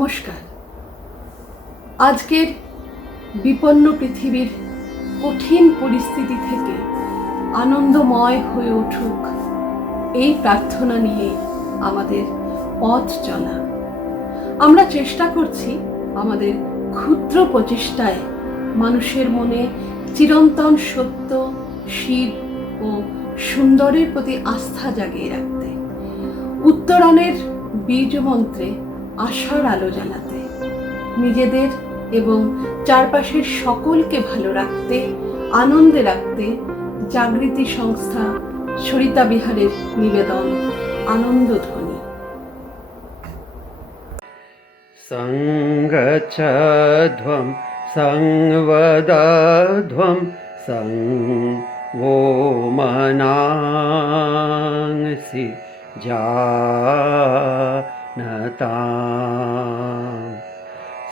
নমস্কার। আজকের বিপন্ন পৃথিবীর কঠিন পরিস্থিতি থেকে আনন্দময় হয়ে উঠুক এই প্রার্থনা নিয়ে আমাদের পথ চলা। আমরা চেষ্টা করছি আমাদের ক্ষুদ্র প্রচেষ্টায় মানুষের মনে চিরন্তন সত্য, শিব ও সুন্দরের প্রতি আস্থা জাগিয়ে রাখতে, উত্তরণের বীজ মন্ত্রে আশার আলো জ্বালাতে, নিজেদের এবং চারপাশের সকলকে ভালো রাখতে, আনন্দে রাখতে জাগৃতি সংস্থা সরিতা বিহারের নিবেদন আনন্দধ্বনি। সংগচ্ছধ্বম সংবদধ্বম সংবো মনাংসি জানতাম।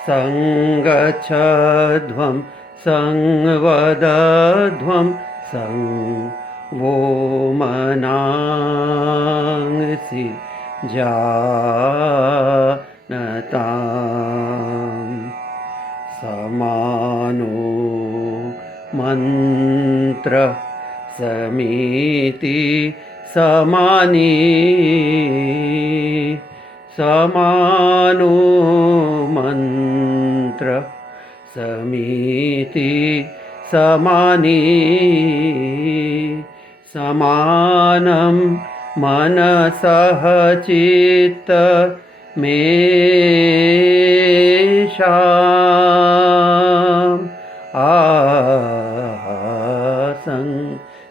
সংগচ্ছধ্বম সংবদধ্বম সংবো মনাংসি জানতাম। समानो मंत्र समिति समानी समानो मंत्र समिति समानी समानं मनसः चित्त मेषाम्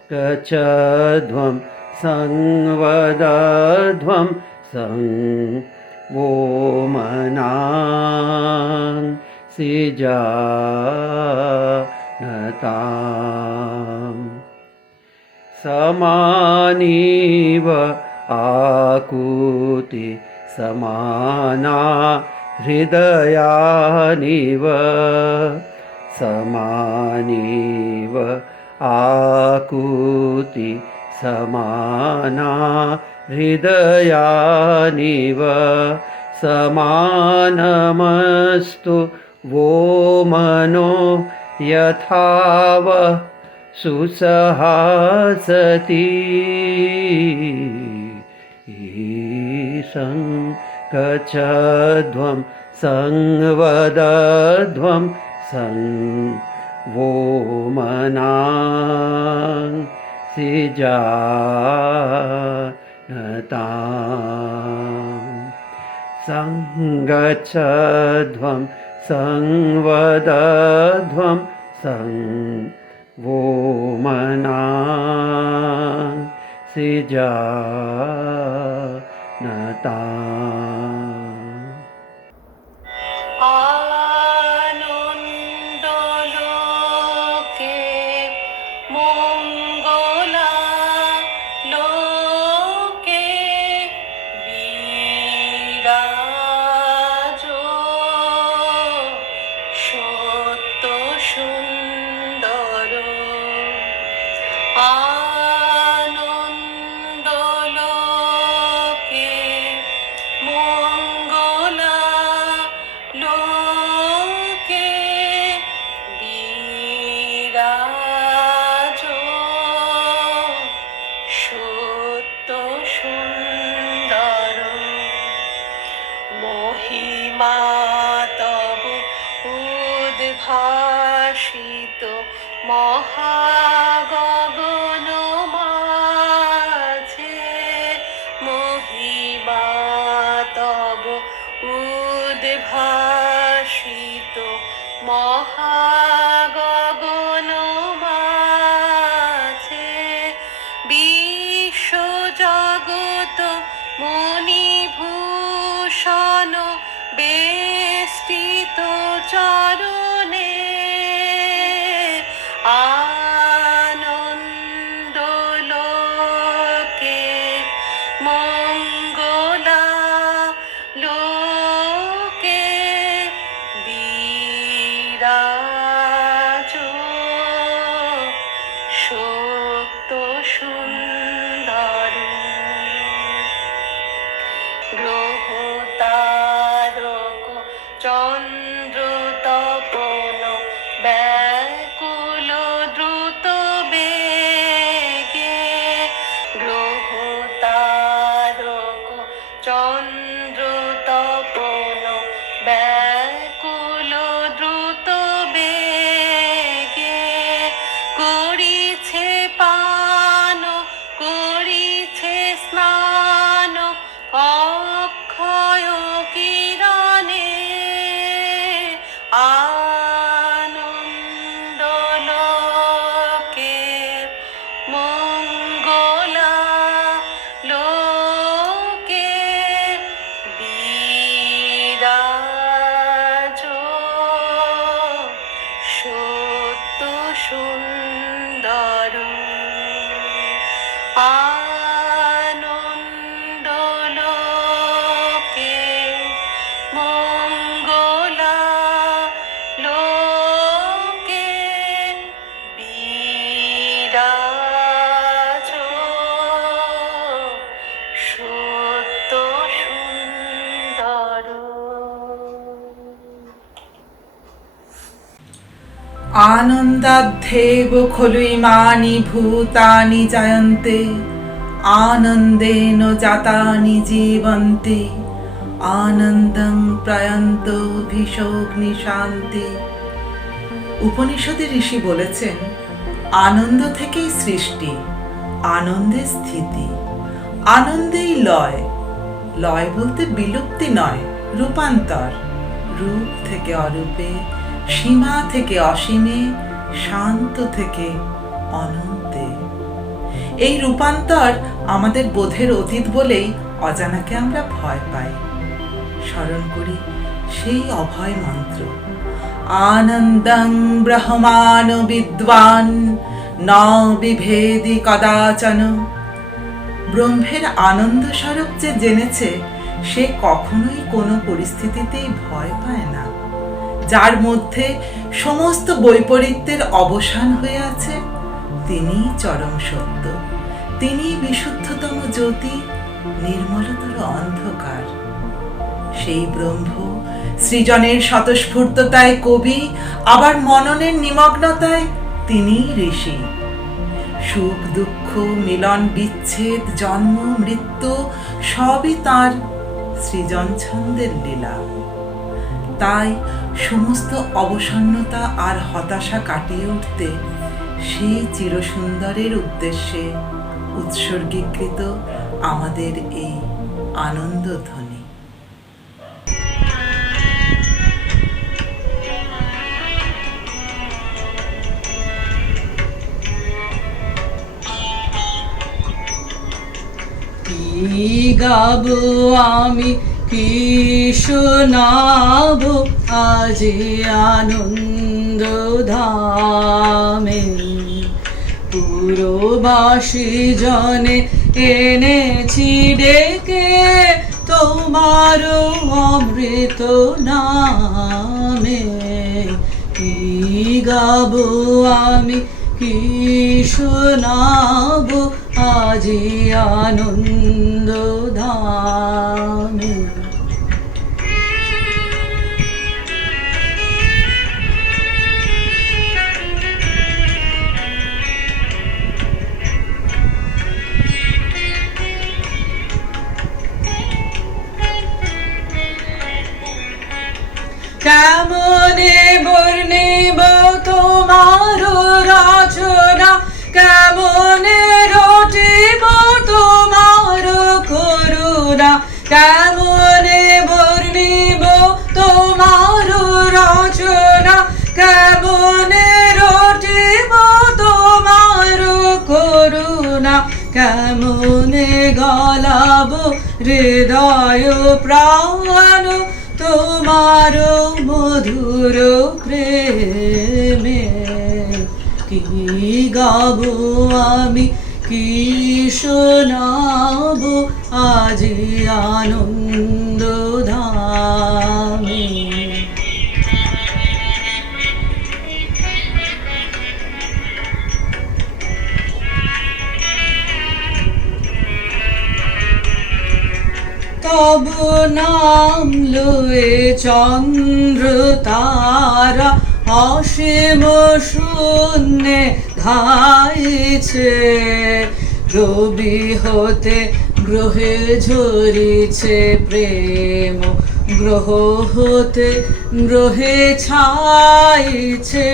संगच्छध्वं संवदध्वं संवो मनांसि जानताम्। समानीव आकुति समाना हृदयानिव समानीव आकुति समाना हृदयानिव समानमस्तु वो मनो यथाव सुसहासति। संगच्छध्वं संवदध्वं संवो मनांसि जानताम्। संगच्छध्वं संवदध्वं संवो मनांसि जानताम्। আনন্দলোকে মঙ্গলা লোকে বিরাজ সত্য সুন্দর। আনন্দলোকে মঙ্গলা লোকে বিরাজ সত্য সুন্দর। মহিমা তব উদ্ভাসিত মহাগগন মাঝে, মহিমা তব উদ্ভাসিত মহাগগন মাঝে, বিশ্বজগৎ মণিভূষণ বেষ্টিত চরণে। আনন্দলোকে মঙ্গলা লোকে বিরাজ মঙ্গলা লোকে বিরাজ সত্য সুন্দর। आनन्दाद्धेव खलु इमानि भूतानि जायन्ते आनन्देन जातानि जीवन्ति आनन्दं प्रयन्तो ভীষগ্নি শান্তি। উপনিষদে ঋষি বলেছেন, আনন্দ থেকেই সৃষ্টি, আনন্দে স্থিতি, আনন্দেই লয়। লয় বলতে বিলুপ্তি নয়, রূপান্তর। রূপ থেকে অরূপে, সীমা থেকে অসীমে, শান্ত থেকে অনন্তে। এই রূপান্তর আমাদের বোধের অতীত বলেই অজানাকে আমরা ভয় পাই। স্মরণ করি সেই অভয় মন্ত্র, আনন্দং ব্রহ্মান বিদ্বান ন বিভেদি কদাচন। ব্রহ্মের আনন্দ স্বরূপ যে জেনেছে, সে কখনোই কোনো পরিস্থিতিতেই ভয় পায় না। যার মধ্যে সমস্ত বৈপরীত্যের অবসান হয়ে আছে, তিনিই চরম সত্য, তিনিই বিশুদ্ধতম জ্যোতি, নির্মলতর অন্ধকার। সেই ব্রহ্ম সৃজনের স্বতঃস্ফূর্ততায় কবি, আবার মননের নিমগ্নতায় তিনিই ঋষি। সুখ দুঃখ, মিলন বিচ্ছেদ, জন্ম মৃত্যু সবই তাঁর সৃজন ছন্দের লীলা। তাই সমস্ত অবসন্নতা আর হতাশা কাটিয়ে উঠতে সেই চিরসুন্দরের উদ্দেশ্যে উৎসর্গীকৃত আমাদের এই আনন্দধ্বনি। কি গাবো আমি, কি শোনাবো আজি আনন্দ ধামে। পুরবাসী জনে এনেছি ডেকে তোমার অমৃত নামে। কি গাবো আমি, কি শোনাবো আজি আনন্দ ধামে। কেমনে বর্ণিব তোমার রচনা, কেমনে রটিব তোমার করুণা। কেমনে বর্ণিব তোমার রচনা, কেমনে রটিব তোমার করুণা। কেমনে গলাব হৃদয় প্রাণ তোমার মধুর প্রেমে। কি গাবো আমি, কি শোনাবো আজি আনন্দ ধামে। তব নাম লয়ে চন্দ্র তারা অসীম শূন্যে ধাইছে। রবি হতে গ্রহে ঝরিছে প্রেম, গ্রহ হতে গ্রহে ছাইছে।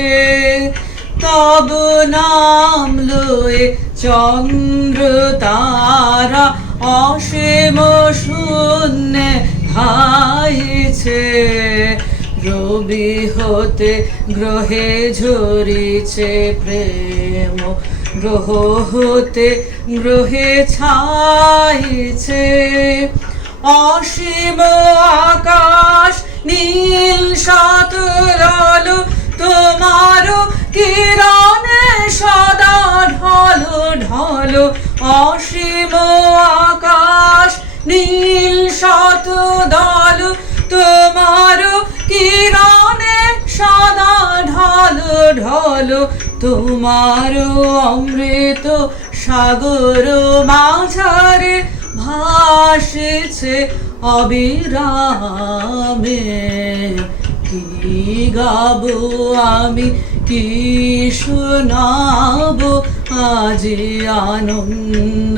তব নাম লয়ে চন্দ্র তারা অসীম শূন্যে ধাইছে। রবি হতে গ্রহে ঝরিছে প্রেম, গ্রহ হতে গ্রহে ছাইছে। অসীম আকাশ নীল শতদল তোমার কিরণে সদা ঢলো ঢলো। অসীম আকাশ নীল শতদল তোমারো কিরণে সদা ঢালো ঢালো তোমারো অমৃত সাগর মাঝারে ভাসিছে অবিরামে। কি গাবো আমি, কি শোনাবো আজি আনন্দ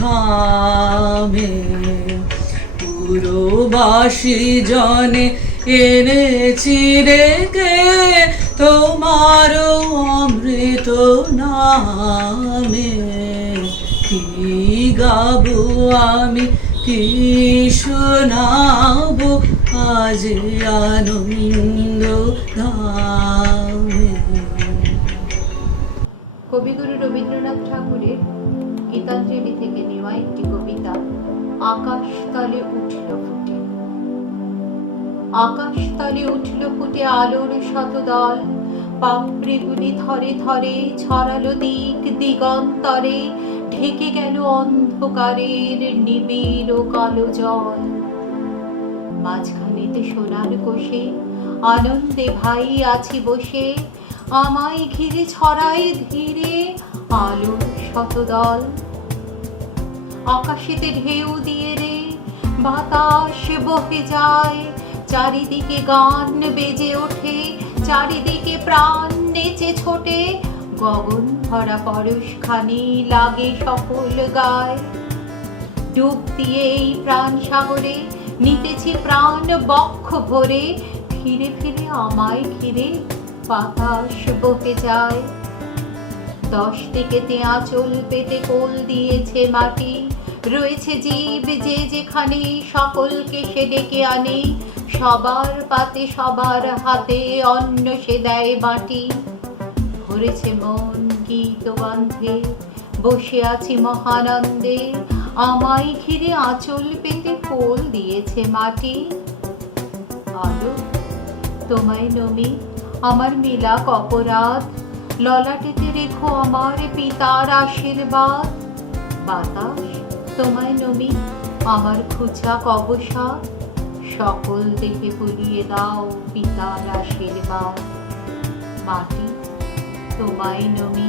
ধামে। পুরবাসী জনে এনেছি রেখে তোমার অমৃত নামে। কি গাবো আমি, কি শোনাবো আজ আনন্দ ধামে। কবিগুরু রবীন্দ্রনাথ ঠাকুরের গীতাঞ্জলি থেকে নেওয়া একটি কবিতা, আকাশতলে উঠল ফুটে। আকাশতলে উঠল ফুটে আলোর শতদল, পাপড়িগুলি থরে থরে ছড়ালো দিক দিগন্তরে, ঢেকে গেল অন্ধকারের নিবিড় কালো জল। মাঝখানেতে সোনার কোষে আনন্দে ভাই আছি বসে, আমায় ঘিরে ছড়ায় ধীরে আলোর শতদল। আকাশেতে ঢেউ দিয়ে রে বাতাস বহে যায়, চারিদিকে গান বেজে ওঠে, চারিদিকে প্রাণ নেচে ছোটে, গগন ভরা পরশখানি লাগে সকল গায়। ডুব দিয়ে এই প্রাণ সাগরে নিতেছি প্রাণ বক্ষ ভরে, ফিরে ফিরে আমায় ঘিরে বাতাস বহে যায়। 10 দিকেতে আঁচল পেতে কোল দিয়েছে মাটি, রয়েছে জীব যে যেখানে, সকলকে সে ডেকে আনে, সবার পাতে সবার হাতে অন্ন সে দেয় বাটি। ভরেছে মন গীত গন্ধে, বসে আছি মহানন্দে, আমায় ঘিরে আঁচল পেতে কোল দিয়েছে মাটি। আলো তোমায় নমি আমার মিলাক অপরাধ, ললাটেতে রেখো আমার পিতার আশীর্বাদ। বাতাস তোমায় নমি আমার খুচাক অবসাদ, সকল দেখে বুলিয়ে দাও পিতার আশীর্বাদ। মাটি তোমায় নমি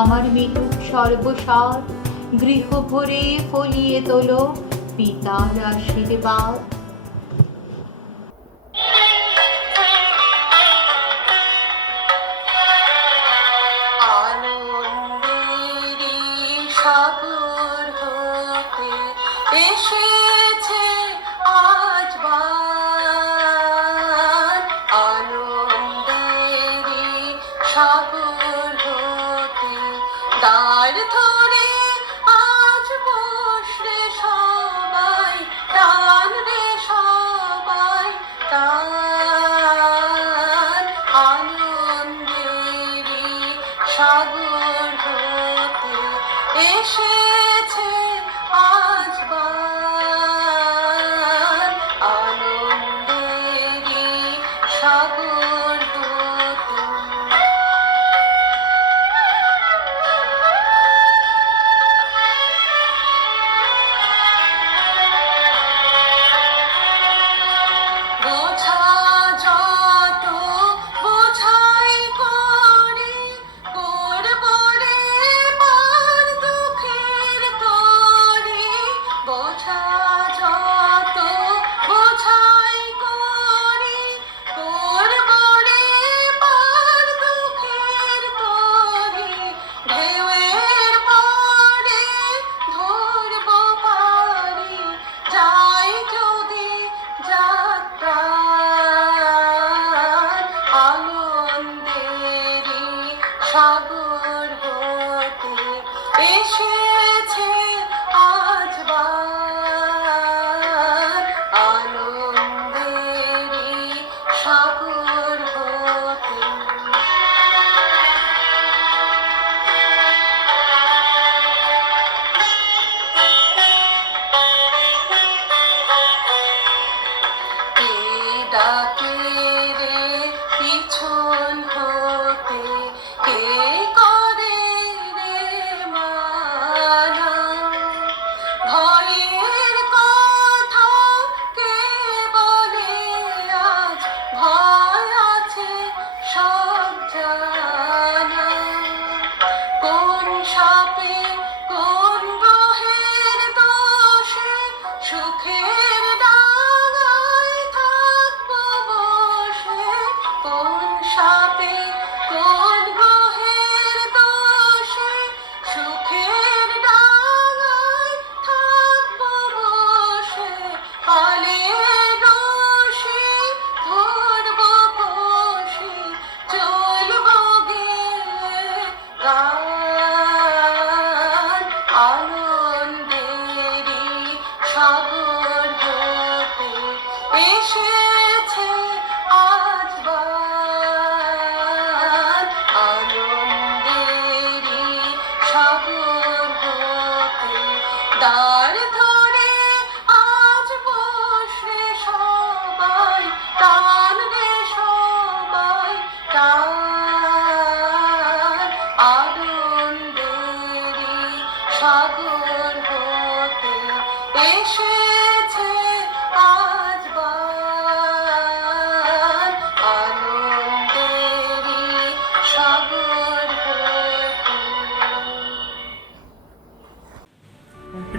আমার মিটুক সর্বসার, গৃহ ভরে ফলিয়ে তোলো পিতার আশীর্বাদ। আনন্দেরই সাগর হতে এসেছে আজ বার, আনন্দেরই সাগর হতে দ্বার ধরে আজ বসরে সবাই, টান রে সবাই টান। আনন্দেরই সাগর হতে এসেছে আজ বার, আনন্দেরই সাগর হতে। বোঝা যত বোঝাই করে, করব রে পার দুঃখের তরে। বোঝা যত বোঝাই করে, করব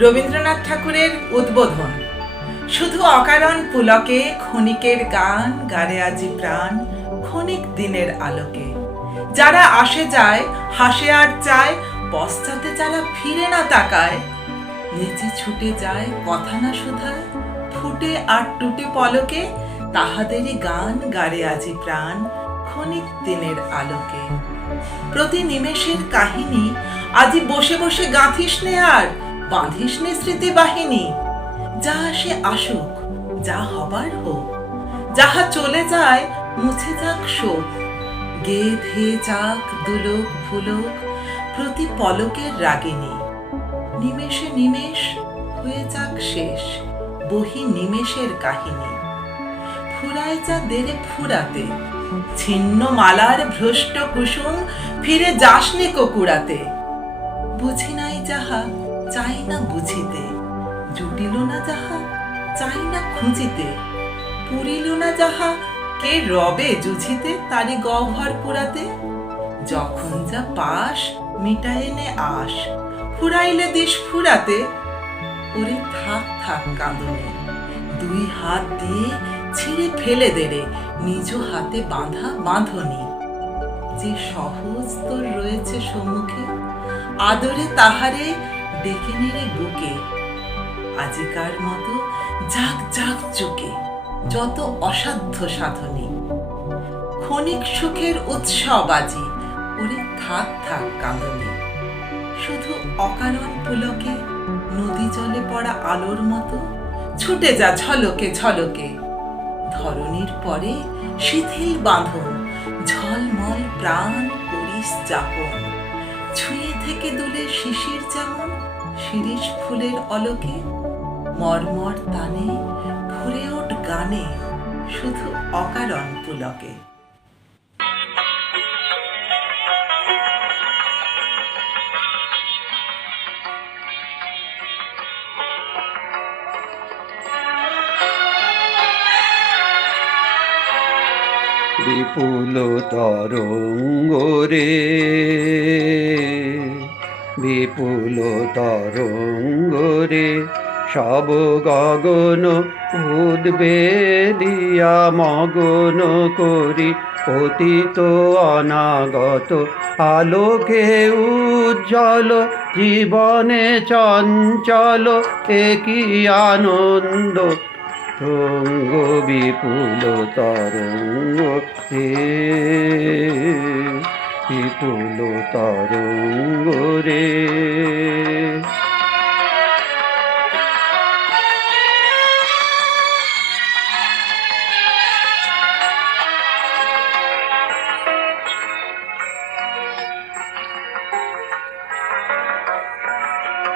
রবীন্দ্রনাথ ঠাকুরের উদ্বোধন। শুধু অকারণ পুলকে ক্ষণিকের গান গারে আজি প্রাণ, ক্ষণিক দিনের আলোকে। যারা আসে যায় হাসে আর চায়, পশ্চাতে যারা ফিরে না তাকায়, নিচে ছুটে যায় কথা না শুধায়, ফুটে আর টুটে পলকে, তাহাদেরই গান গারে আজি প্রাণ, ক্ষণিক দিনের আলোকে। প্রতি নিমেষের কাহিনী আজি বসে বসে গাঁথিস নে আর বাঁধিস নে স্মৃতি বাহিনী। যা আসে আসুক, যা হবার হোক, যাহা চলে যায় মুছে যাক শোক। গে ধে যাক দুলোক ভুলোক, প্রতি পলকের রাগিনী। নিমেষে নিমেষ হয়ে যাক শেষ, বহি নিমেষের কাহিনী। ফুরায় যা দেরে ফুরাতে, ছিন্ন মালার ভ্রষ্ট কুসুম, ফিরে যাসনে কোকুড়াতে। বুঝি নাই যাহা চাই না বুঝিতে, জুটিল না যাহা চাই না খুঁজিতে, পুরিল না যাহা কে রবে জুঝিতে, তারি গহ্বর পুরাতে। যখন যা পাস মিটায় নে আস, ফুরাইলে দিস ফুরাতে। ওরে থাক থাক কাঁদনে, দুই হাত দিয়ে ছিঁড়ে ফেলে দেরে নিজ হাতে বাঁধা বাঁধনি। যে সহজ তোর রয়েছে সম্মুখে, আদরে তাহারে ডেকে নেড়ে বুকে। আজিকার মতো জাগ জাগ চুকে, যত অসাধ্য সাধনী। ক্ষণিক সুখের উৎসব আজি, ওরে থাক থাক কাঁদনি। শুধু অকারণ পুলকে নদী জলে পড়া আলোর মতো ছুটে যা ঝলকে ঝলকে। ধরণীর পরে শিথিল বাঁধন, ঝলমল প্রাণ করিস যাপন। ছুঁয়ে থেকে দুলে শিশির যেমন শিরিষ ফুলের অলোকে। মর্মর তানে ভরে ওঠ গানে, শুধু অকারণ পুলকে। বিপুল তরঙ্গ রে, বিপুল তরঙ্গ রে, সব গগন উদ্বেলিয়া মগন করি, অতীত অনাগত আলোকে উজ্জ্বল, জীবনে চঞ্চল একই আনন্দ তরঙ্গ। বিপুল তরঙ্গ রে, বিপুল তরঙ্গ রে।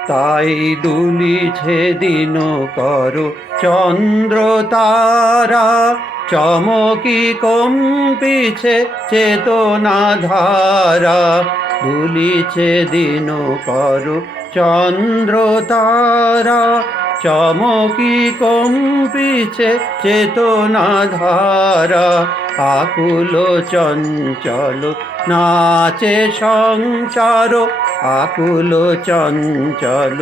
তাই দুলিছে দিন কর চন্দ্র তারা, চমকি কম্পিছে চেতনা ধারা। দুলিছে দিন কর চন্দ্র তারা, চমকি কম্পিছে চেতনা ধারা। আকুল চঞ্চল নাচে সংসার, আকুল চঞ্চল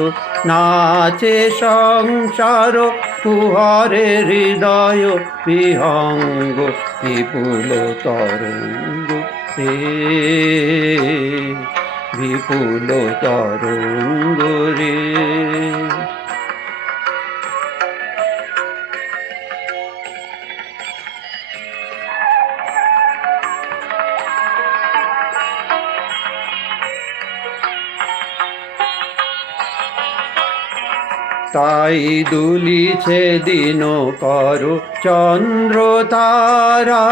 নাচে সংসার। কুহরে হৃদয় বিহঙ্গ, বিপুল তরঙ্গ রে, বিপুল তরঙ্গ রে। তাই দুলিছে দিন কর চন্দ্র তারা,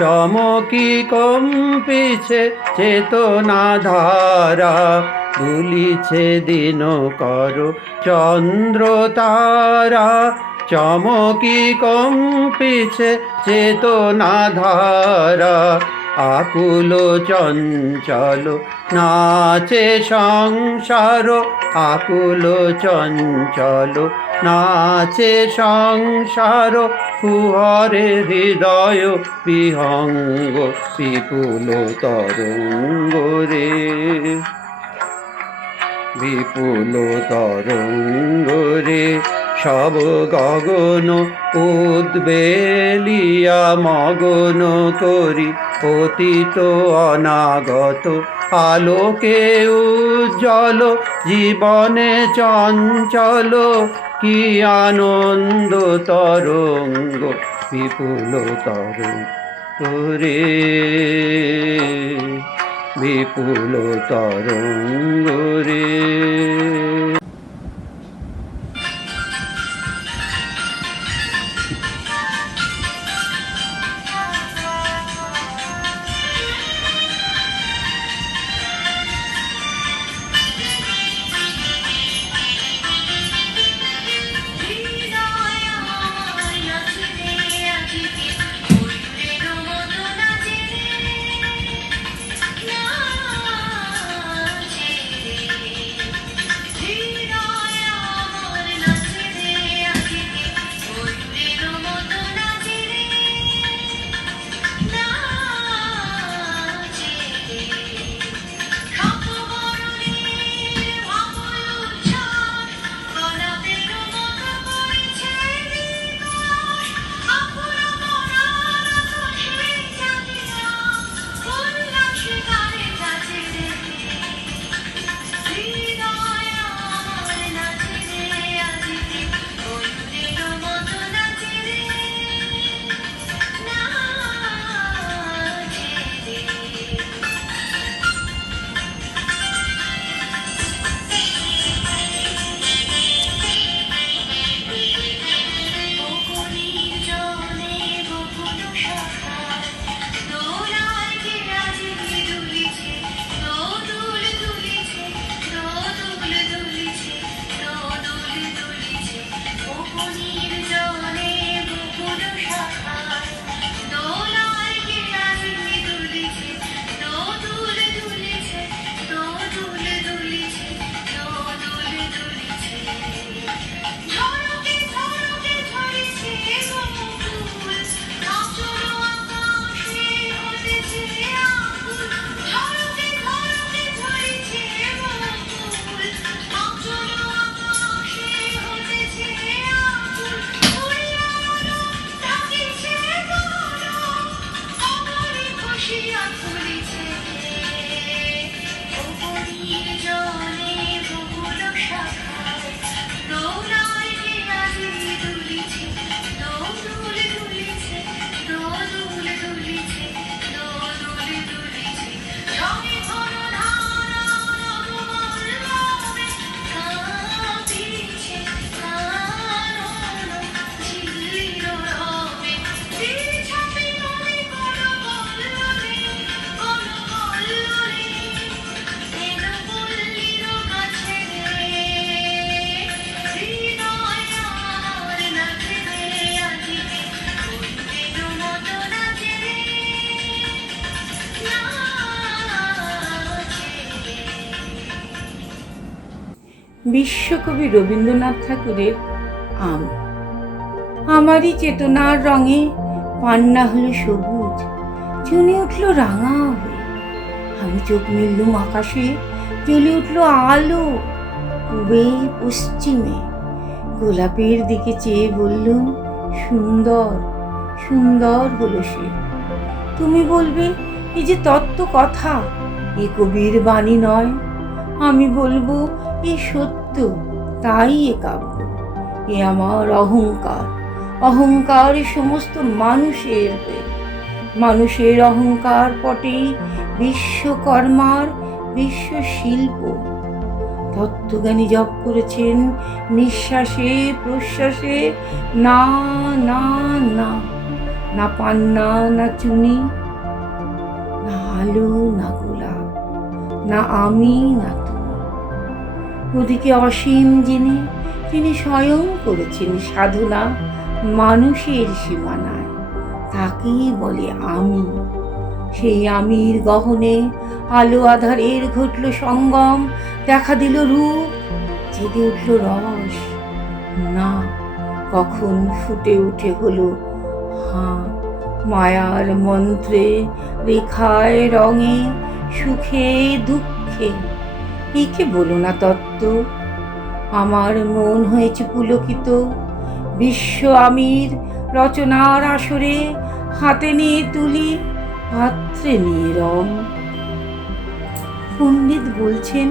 চমকি কম্পিছে চেতনা ধারা। দুলিছে দিন কর চন্দ্র তারা, চমকি কম্পিছে চেতনা ধারা। আকুল চঞ্চল নাচে সংসার, আকুল চঞ্চল নাচে সংসার। কুহরে হৃদয় বিহঙ্গ, বিপুল তরঙ্গ রে। বিপুল তরঙ্গরে সব গগন উদ্বেলিয়া মগন করি অতীত অনাগত আলোকে উজ্জ্বল জীবনে চঞ্চল কি আনন্দ তরঙ্গ বিপুল তরঙ্গ রে বিপুল তরঙ্গ রে। বিশ্বকবি রবীন্দ্রনাথ ঠাকুরের আম। আমারই চেতনার রঙে পান্না হলো সবুজ, চুনে উঠল রাঙা হয়ে। আমি চোখ মেললুম আকাশে, জ্বলে উঠল আলো পূবে পশ্চিমে। গোলাপের দিকে চেয়ে বললুম, সুন্দর সুন্দর হলো সে। তুমি বলবে এই যে তত্ত্ব কথা, এ কবির বাণী নয়। আমি বলবো এ সত্য, তাই এ কাব্য। এ আমার অহংকার, অহংকার সমস্ত মানুষের হয়ে। মানুষের অহংকার পটেই বিশ্বকর্মার বিশ্ব শিল্প। তত্ত্বজ্ঞানী জপ করেছেন নিঃশ্বাসে প্রশ্বাসে, না না না, না পান্না না চুনি, না আলো না গোলাপ, না আমি না তুমি। ওদিকে অসীম যিনি, তিনি স্বয়ং করেছেন সাধনা মানুষের সীমানায়, তাকেই বলে আমি। সেই আমির গহনে আলো আধারের ঘটল সঙ্গম, দেখা দিল রূপ, জেগে উঠল রস। না, কখন ফুটে উঠে হলো হাঁ, মায়ার মন্ত্রে, রেখায় রঙে, সুখে দুঃখে। একে বলো না তত্ত্ব। আমার মন হয়েছে পুলকিত বিশ্ব আমির রচনার আসরে, হাতে নিয়ে তুলি, পাত্রে নিয়ে রং। পণ্ডিত বলছেন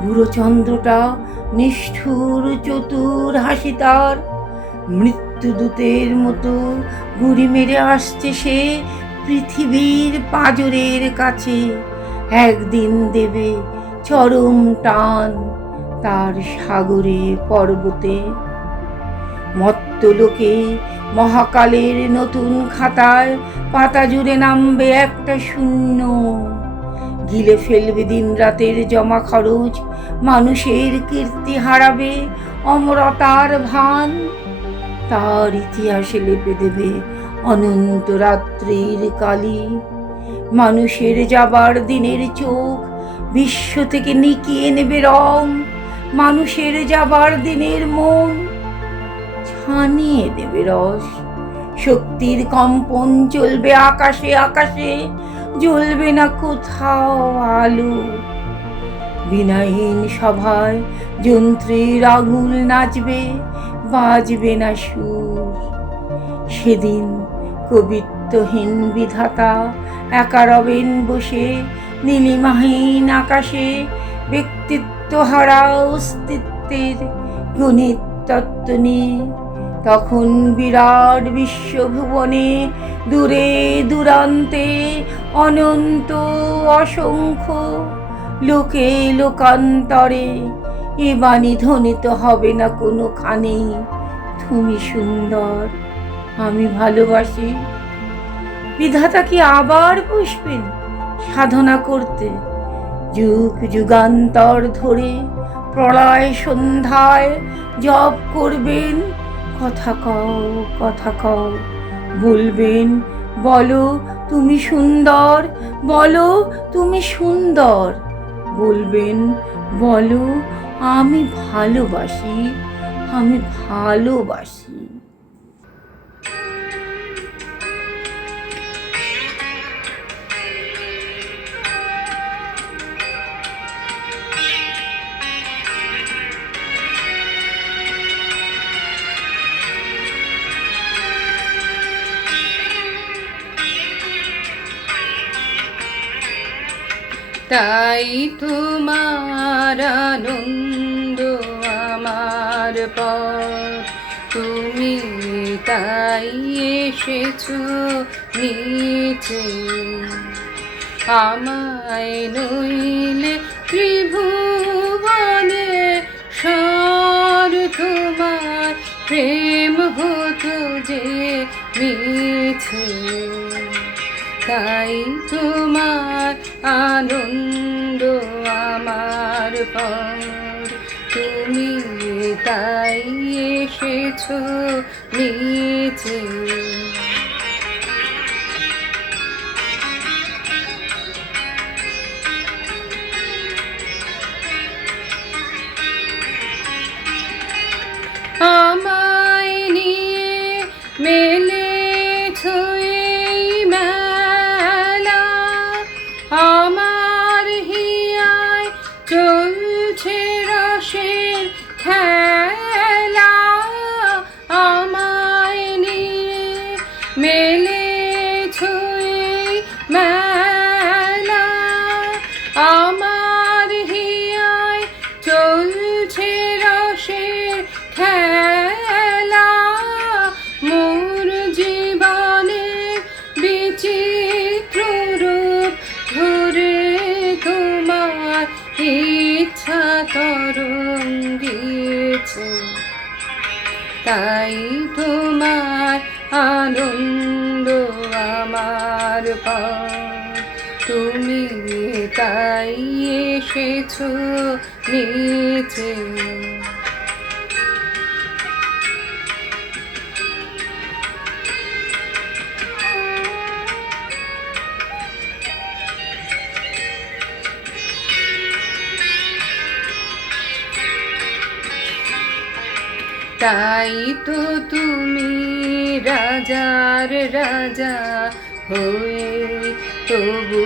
বুড়ো চন্দ্রটা নিষ্ঠুর চতুর হাসি তার, মৃত্যুদূতের মতো গুড়ি মেরে আসছে সে পৃথিবীর পাঁজরের কাছে। একদিন দেবে চরম টান তার সাগরে পর্বতে। মত্তলোকে মহাকালের নতুন খাতায় পাতা জুড়ে নামবে একটা শূন্য, গিলে ফেলবে দিন রাতের জমা খরচ, মানুষের কীর্তি হারাবে অমরতার ভান। তার ইতিহাসে লেপে দেবে অনন্ত রাত্রির কালি। মানুষের যাবার দিনের চোখ বিশ্ব থেকে নিকিয়ে নেবে রং, মানুষের যাবার দিনের মন ছানিয়ে দেবে রস। শক্তির কম্পন চলবে আকাশে আকাশে, জ্বলবে না কোথাও আলো। বিনাহীন সভায় যন্ত্রের আঙুল নাচবে, বাজবে না সুর। সেদিন কবিত্বহীন বিধাতা একা রবেন বসে নীলিমাহীন আকাশে, ব্যক্তিত্ব হারা অস্তিত্বের গণিত তত্ত্ব নিয়ে। তখন বিরাট বিশ্বভুবনে দূরে দূরান্তে অনন্ত অসংখ্য লোকে লোকান্তরে এ বাণী ধ্বনিত হবে না কোনোখানে, তুমি সুন্দর, আমি ভালোবাসি। বিধাতা কি আবার বসবেন সাধনা করতে? যুগ যুগান্তর ধরে প্রলয় সন্ধ্যায় জপ করবেন, কথা কও কথা কও, বলবেন বলো তুমি সুন্দর, বলো তুমি সুন্দর, বলবেন বলো আমি ভালোবাসি, আমি ভালোবাসি। তাই তোমার আনন্দ আমার পথ, তুমি তাই এসেছো নিচে। আমায় নইলে ত্রিভুবনে সর তোমার প্রেম হতো যে মিছে। তাই তোমার আনন্দ আমার পর, তুমি তাই এসেছো নিচে। আমায় নিয়ে মেলেছো এই মেলা, আমার হিয়ায় চলছে রসের খেলা। আমায় নিয়ে মেলেছো এই মেলা, আমার হিয়ায় চলছে রসের খেলা। মোর জীবনের বিচিত্র রূপ ধরে তোমার ইচ্ছা তরঙ্গিছে। তাই তোমার আনন্দ আমার পর, তুমি তাই এসেছো নিচে। তাই তো তুমি রাজার রাজা হয়ে তবু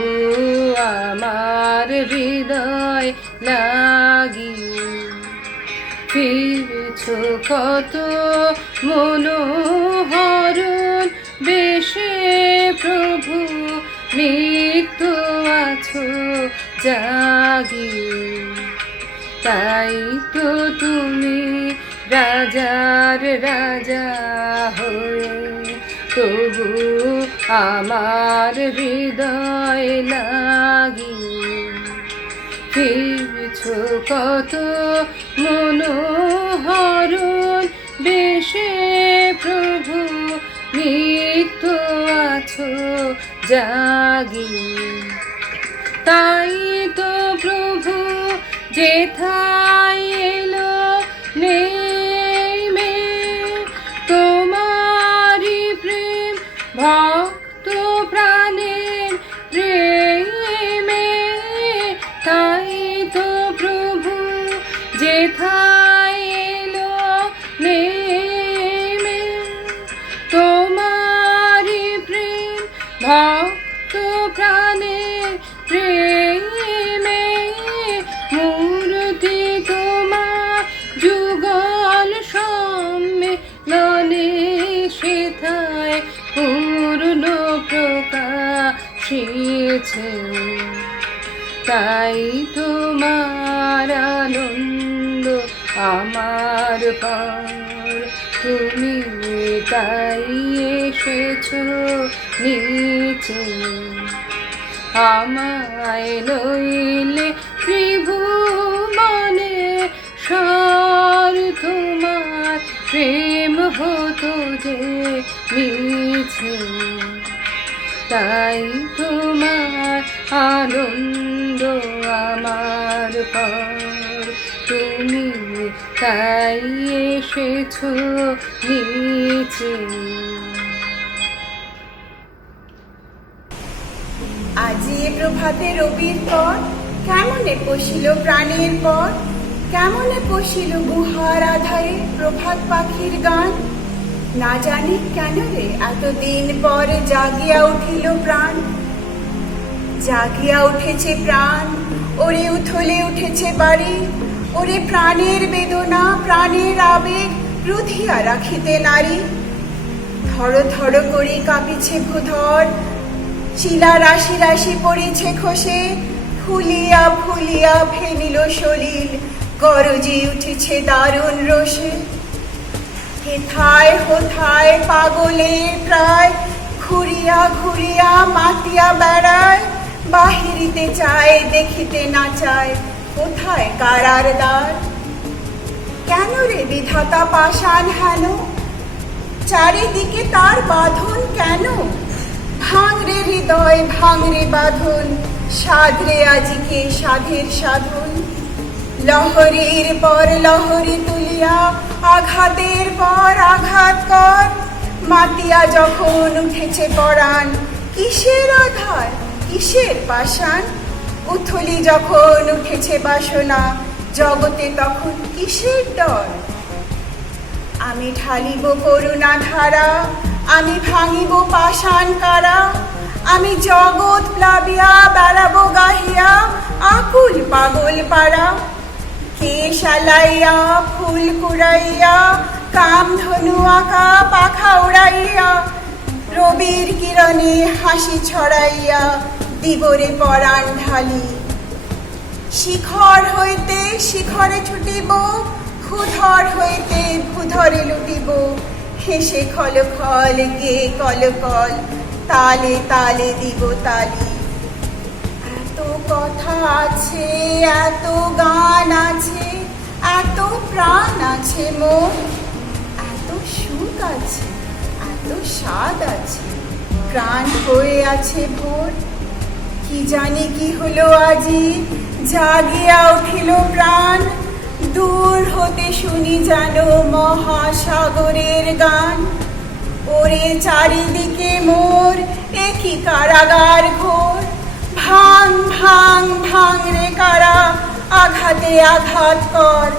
আমার হৃদয় লা কত মনোহরণ বেশে প্রভু নিত্য আছো জাগি, তাই তো তুমি রাজার রাজা হয়ে তবু আমার হৃদয় লাগি। ফিরছ কত মনোহরণ বেশে প্রভু নিত্য আছো জাগি, তাই তো প্রভু যেথায় এলো নেমে তোমারি প্রেম ভক্ত প্রাণের প্রেমে, তাই তো প্রভু যেথায় এলো নেমে তোমারি প্রেম ভক্ত প্রাণের প্রেমে। মূর্তি তোমার যুগল সম্মেলনে সেথায় পূর্ণ প্রকাশিছে, তাই তোমার আনন্দ আমার পর, তুমি তাই এসেছো নিচে। আমায় নইলে ত্রিভুবনে সর তোমার প্রেম হতো যে মিছে, তাই তোমার আনন্দ আমার পর, তুমি তাই এসেছো নিচে। আজি এ প্রভাতে রবির পর কেমনে পশিল প্রাণের পর, কেমনে পশিল গুহার আধারে প্রভাত পাখির গান। না জানি কেন রে এতদিন পর জাগিয়া উঠিল প্রাণ, জাগিয়া উঠেছে প্রাণ, ওরে উথলে উঠেছে বাড়ি, ওরে প্রাণের বেদনা প্রাণের আবেগ রুধিয়া রাখিতে নারী। থর থর করে কাঁপিছে ভূধর, শিলা রাশি রাশি পড়েছে খসে, ফুলিয়া ফুলিয়া ফেনিল সলিল, গরজি উঠেছে দারুণ রোষে। হেথায় হোথায় পাগলের প্রায় ঘুরিয়া ঘুরিয়া মাতিয়া বেড়ায়, বাহিরিতে চায় দেখিতে না চায় কোথায় কারার দ্বার। কেন রে বিধাতা পাষাণ হেন, চারিদিকে তার বাঁধন কেন। ভাঙরে হৃদয় ভাঙরে বাঁধন, সাধরে আজিকে সাধের সাধন। লহরীর পর লহরী তুলিয়া আঘাতের পর আঘাত কর, মাতিয়া যখন উঠেছে পরাণ কিসের আধার কিসের পাষাণ। উথলি যখন উঠেছে বাসনা জগতে তখন কিসের ডর। আমি ঢালিব করুণা ধারা, আমি ভাঙিব পাষাণ কারা, আমি জগৎ প্লাবিয়া বেড়াবো গাহিয়া আকুল পাগল পাড়া। কে শালাইয়া ফুল কুড়াইয়া কাম ধনু আঁকা পাখা উড়াইয়া, রবির কিরণে হাসি ছড়াইয়া দিবরে পরাণ ঢালি। শিখর হইতে শিখরে ছুটিব, ভূধর হইতে ভূধরে লুটিব, হেসে খল খল গে কল কল, তালে তালে দিব তালি। এত কথা আছে এত গান আছে এত প্রাণ আছে মোর, এত সুখ আছে এত স্বাদ আছে প্রাণ হয়ে আছে ভোর। কি জানি কি হলো আজি জাগিয়া উঠিল প্রাণ, দূর হতে শুনি যেন মহাসাগরের গান। ওরে চারিদিকে মোর একই কারাগার ঘোর, ভাঙ ভাঙ ভাঙ রে কারা আঘাতে আঘাত কর।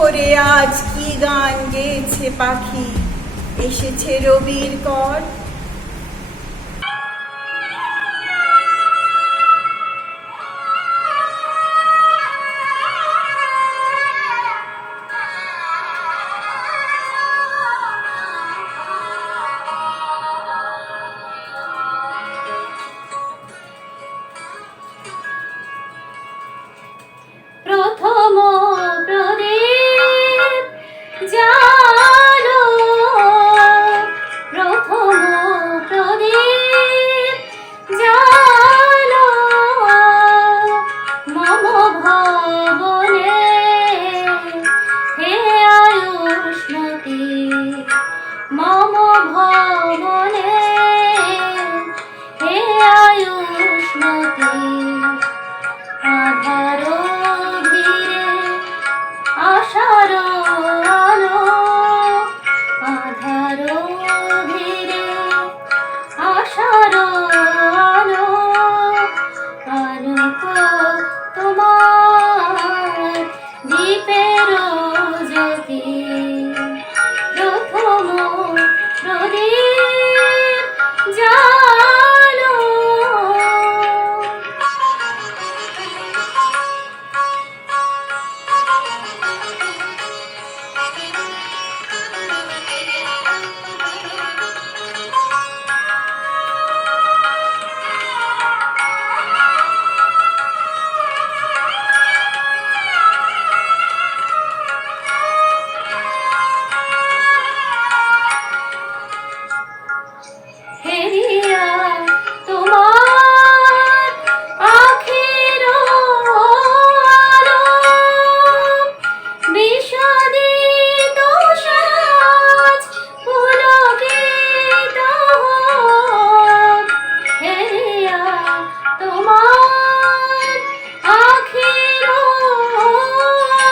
ওরে আজ কি গান গেয়েছে পাখি এসেছে রবির কর। উষ্ণতে আধার ধীরে আশার আলো আধার ধীরে আশার আলো আলোক তোমার দীপের জ্যোতি প্রথম প্রদীপ জালো হেরিয়া তোমার আখির আলো বিষাদিত সাজ পুলকিত হোক হেরিয়া তোমার আখির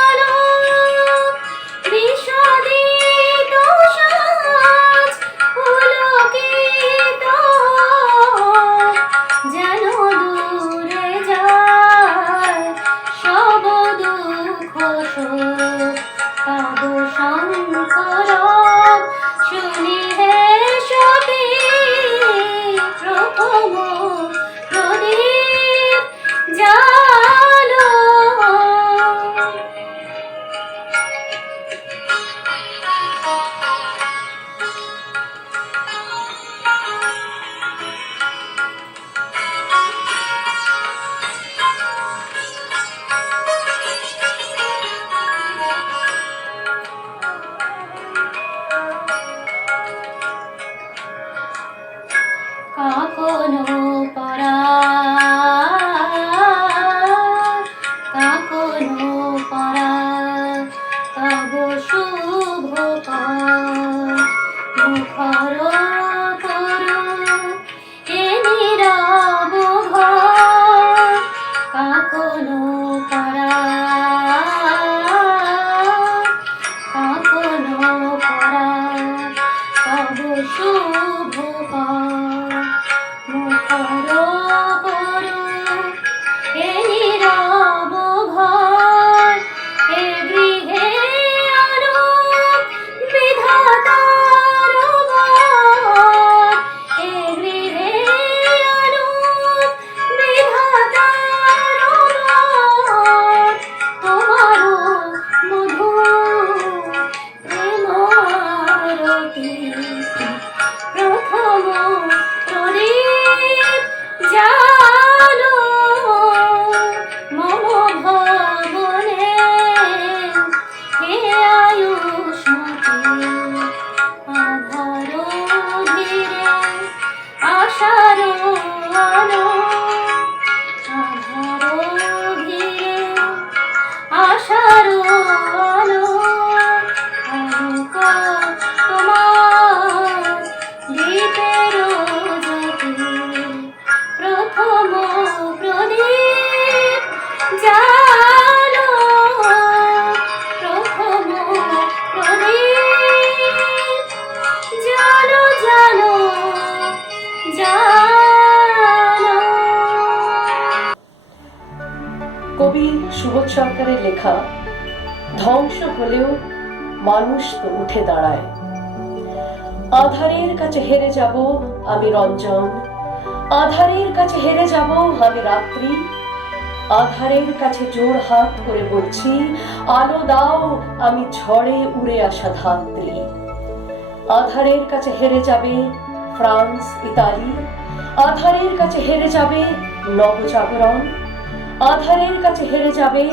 আলো বিষাদিত সাজ পুলকিত হোক যেন দূরে যায় সব দুঃখ শোক তব শঙ্কর শুনি হে সতী প্রথম প্রদীপ জালো কাকনো পরা কাকনো পরা তব শুভ মুখর করো এ নীরব ঘর কাকনো পরা কাকনো পরা তব শুভ মুখর করো এ নীরব ঘর এ গৃহে আলো বিধাতার ঘর এ গৃহে আলো বিধাতার ঘর তোমারও মধুর প্রেম আরতি প্রথম প্রদীপ জালো মম ভবনে হে আয়ুষ্মতি আধার ধীরে আশার আলো আধার ধীরে আশার আলো আলোক তোমার দীপের জ্যোতি প্রথম প্রদীপ জালো প্রথম প্রদীপ জালো জালো জালো কবি সুবোধ সরকারের লেখা ধ্বংস হলেও মানুষ তো উঠে দাঁড়ায়। আধারের কাছে হেরে যাব আমি রঞ্জন, আধারের কাছে হেরে যাব আমি রাত্রি, আধারের কাছে জোড় হাত করে বলছি আলো দাও আমি ঝড়ে উড়ে আসা ধাত্রী। আধারের কাছে হেরে যাবে ফ্রান্স ইতালি, আধারের কাছে হেরে যাবে নবজাগরণ, আধারের কাছে হেরে যাবে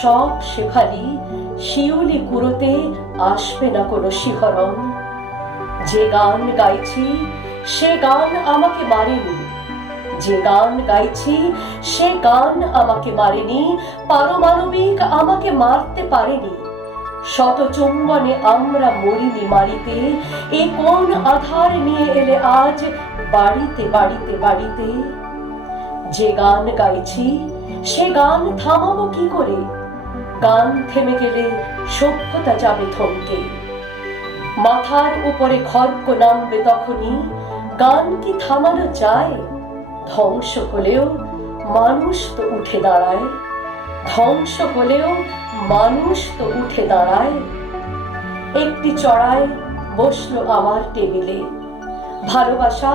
সব শেফালি, শিউলি কুড়োতে আসবে না কোনো শিহরণ। যে গান গাইছি সে গান আমাকে মারেনি, যে গান গাইছি সে গান আমাকে মারেনি, পারমাণবিক আমাকে মারতে পারেনি। শত চুম্বনে আমরা মরিনি মারিতে, এ কোন আধার নিয়ে এলে আজ বাড়িতে বাড়িতে বাড়িতে। যে গান গাইছি সে গান থামাবো কি করে? গান থেমে গেলে সভ্যতা যাবে থমকে, মাথার উপরে খড়গ নামবে তখনই। গান কি থামানো যায়? ধ্বংস হলেও মানুষ তো উঠে দাঁড়ায়, ধ্বংস হলেও মানুষ তো উঠে দাঁড়ায়। একটি চড়াই বসলো আমার টেবিলে। ভালোবাসা,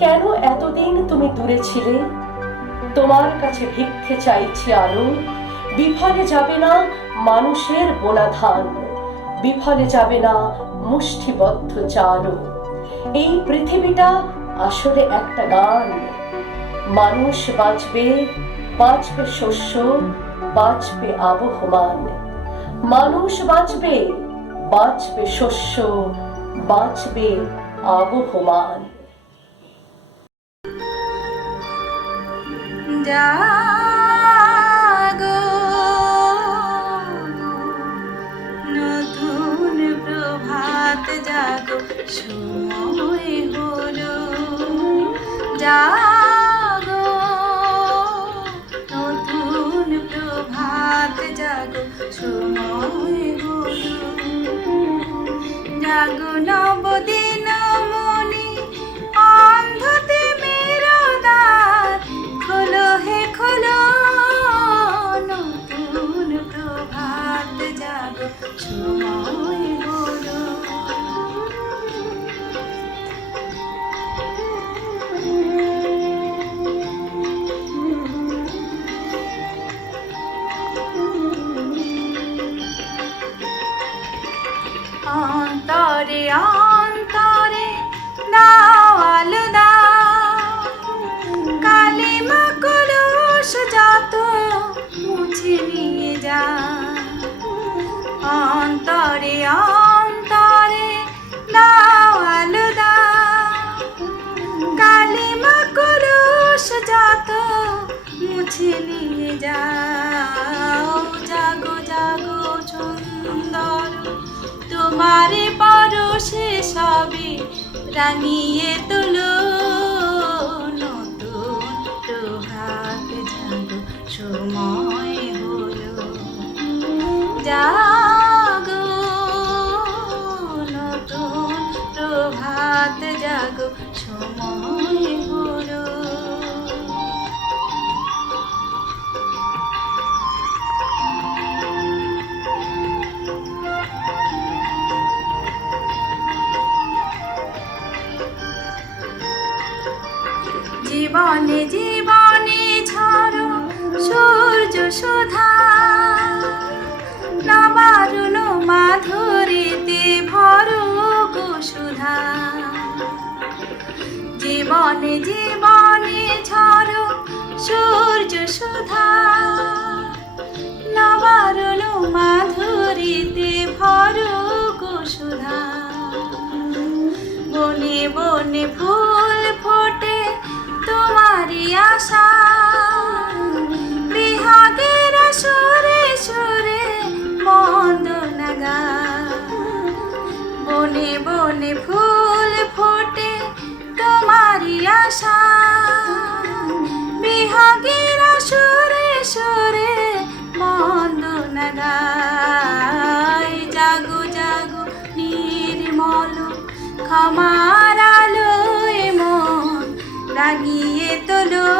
কেন এতদিন তুমি দূরে ছিলে? তোমার কাছে ভিক্ষে চাইছি আলো। বিফলে যাবে না মানুষের বোনা ধান, বিফলে যাবে না মুষ্টিবদ্ধ চালও। এই পৃথিবীটা আসলে একটা গান। মানুষ বাঁচবে, বাঁচবে শস্য, বাঁচবে আবহমান। মানুষ বাঁচবে, বাঁচবে শস্য, বাঁচবে আবহমান। জাগো নতুন প্রভাত জাগো, সময় হলো। জাগো নতুন প্রভাত জাগো, সময় হলো। জাগো নবদিন মনি, অন্ধতে মেরো দ্বার, খোলো হে খোলো, নতুন প্রভাত জাগো, সময় হলো। অন্তরে অন্তরে দাও আলো দাও, কালিমা কলুষ যত মুছে নিয়ে যা। অন্তরে অন্তরে দাও আলো দাও, কালিমা কলুষ যত মুছে নিয়ে যাও। জাগো জাগো সুন্দর, তোমারে পরশে সবে রাঙিয়ে তোলো, নতুন প্রভাত জাগো, সময় হলো। জাগো নতুন প্রভাত জাগো, সময় হলো। জীবনে জীবনে ঝরো সূর্য সুধা, নবারুণ মাধুরীতে ভরো গো সুধা। জীবনে জীবনে ঝরো সূর্য সুধা, নবারুণ মাধুরীতে ভরো গো সুধা। বনে বনে ফুল ফোটে তোমারি আশা, বিহাগের সুরে সুরে বন্দনা গায়। বনে বনে ফুল ফোটে তোমারি আশা, বিহাগের সুরে সুরে বন্দনা গায়। জাগো জাগো নির্মল ক্ষমার আলোয় মন রাগিয়ে তোলো,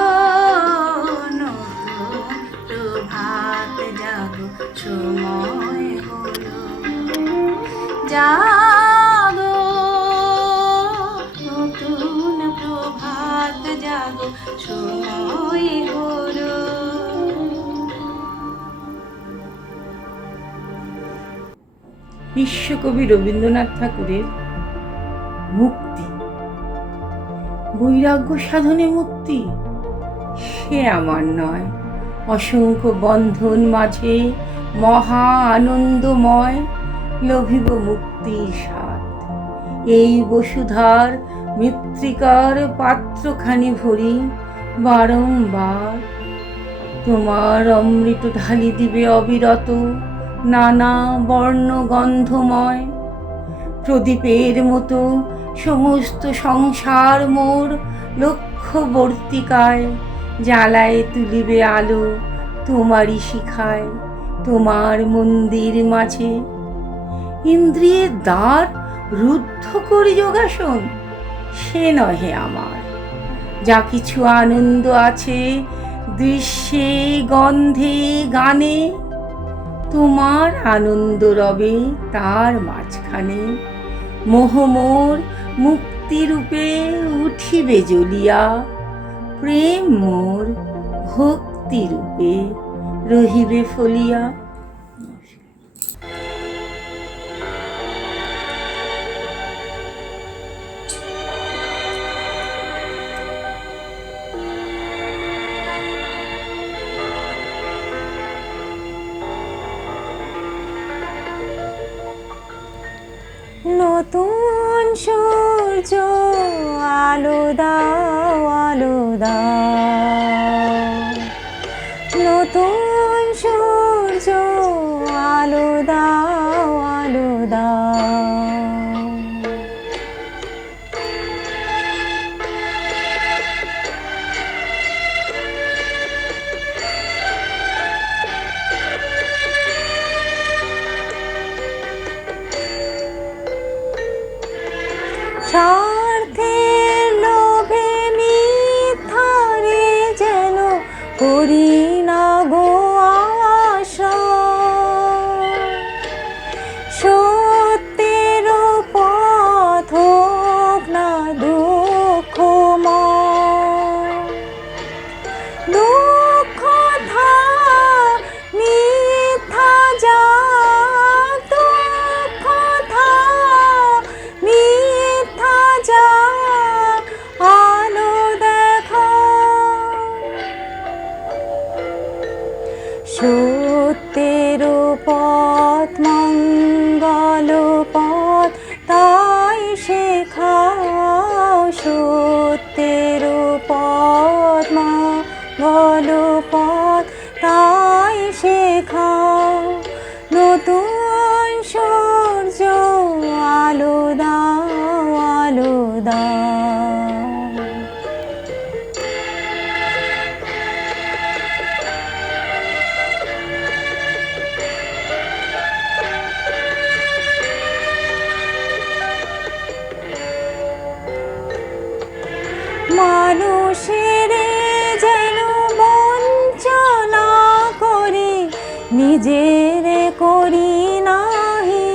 নতুন প্রভাত জাগো, সময় হলো। জাগো নতুন প্রভাত জাগো, সময় হলো। বিশ্বকবি রবীন্দ্রনাথ ঠাকুরের মুক্তি, বৈরাগ্য সাধনে মুক্তি, সে আমার নয়। অসংখ্য বন্ধন মাঝে মহা আনন্দময়, লভিব মুক্তির স্বাদ। এই বসুধার মৃত্তিকার পাত্রখানি ভরি বারংবার, তোমার অমৃত ঢালি দিবে অবিরত, নানা বর্ণ গন্ধময়। প্রদীপের মতো সমস্ত সংসার মোর লক্ষ্যবর্তিকায়, জ্বালায় তুলিবে আলো তোমারই শিখায় তোমার মন্দির মাঝে। ইন্দ্রিয়ের দ্বার রুদ্ধ করি যোগাসন, সে নহে আমার। যা কিছু আনন্দ আছে দৃশ্যে গন্ধে গানে, তোমার আনন্দ রবে তার মাঝখানে। মোহ মোর মুক্তিরূপে উঠিবে জ্বলিয়া, প্রেম মোর ভক্তিরূপে রহিবে ফলিয়া। নতুন সূর্য আলো দাও, আলো দাও, নতুন সূর্য আলো দাও, আলো দাও। স্বার্থের লোভে মিথ্যারে যেন করি না গো আশা, সত্যের পথ হোক না দুঃখময়। দুঃখ থাক মিথ্যা যাক, দুঃখ থাক মিথ্যা যাক, আলো দেখা। সত্যের পথ মঙ্গল পথ তাই শেখাও, সত্যের পথ মঙ্গল পথ তাই শেখাও। নতুন সূর্য আলো দাও, আলো দাও। মানুষের যেন বঞ্চনা করি নিজের করি নাহি,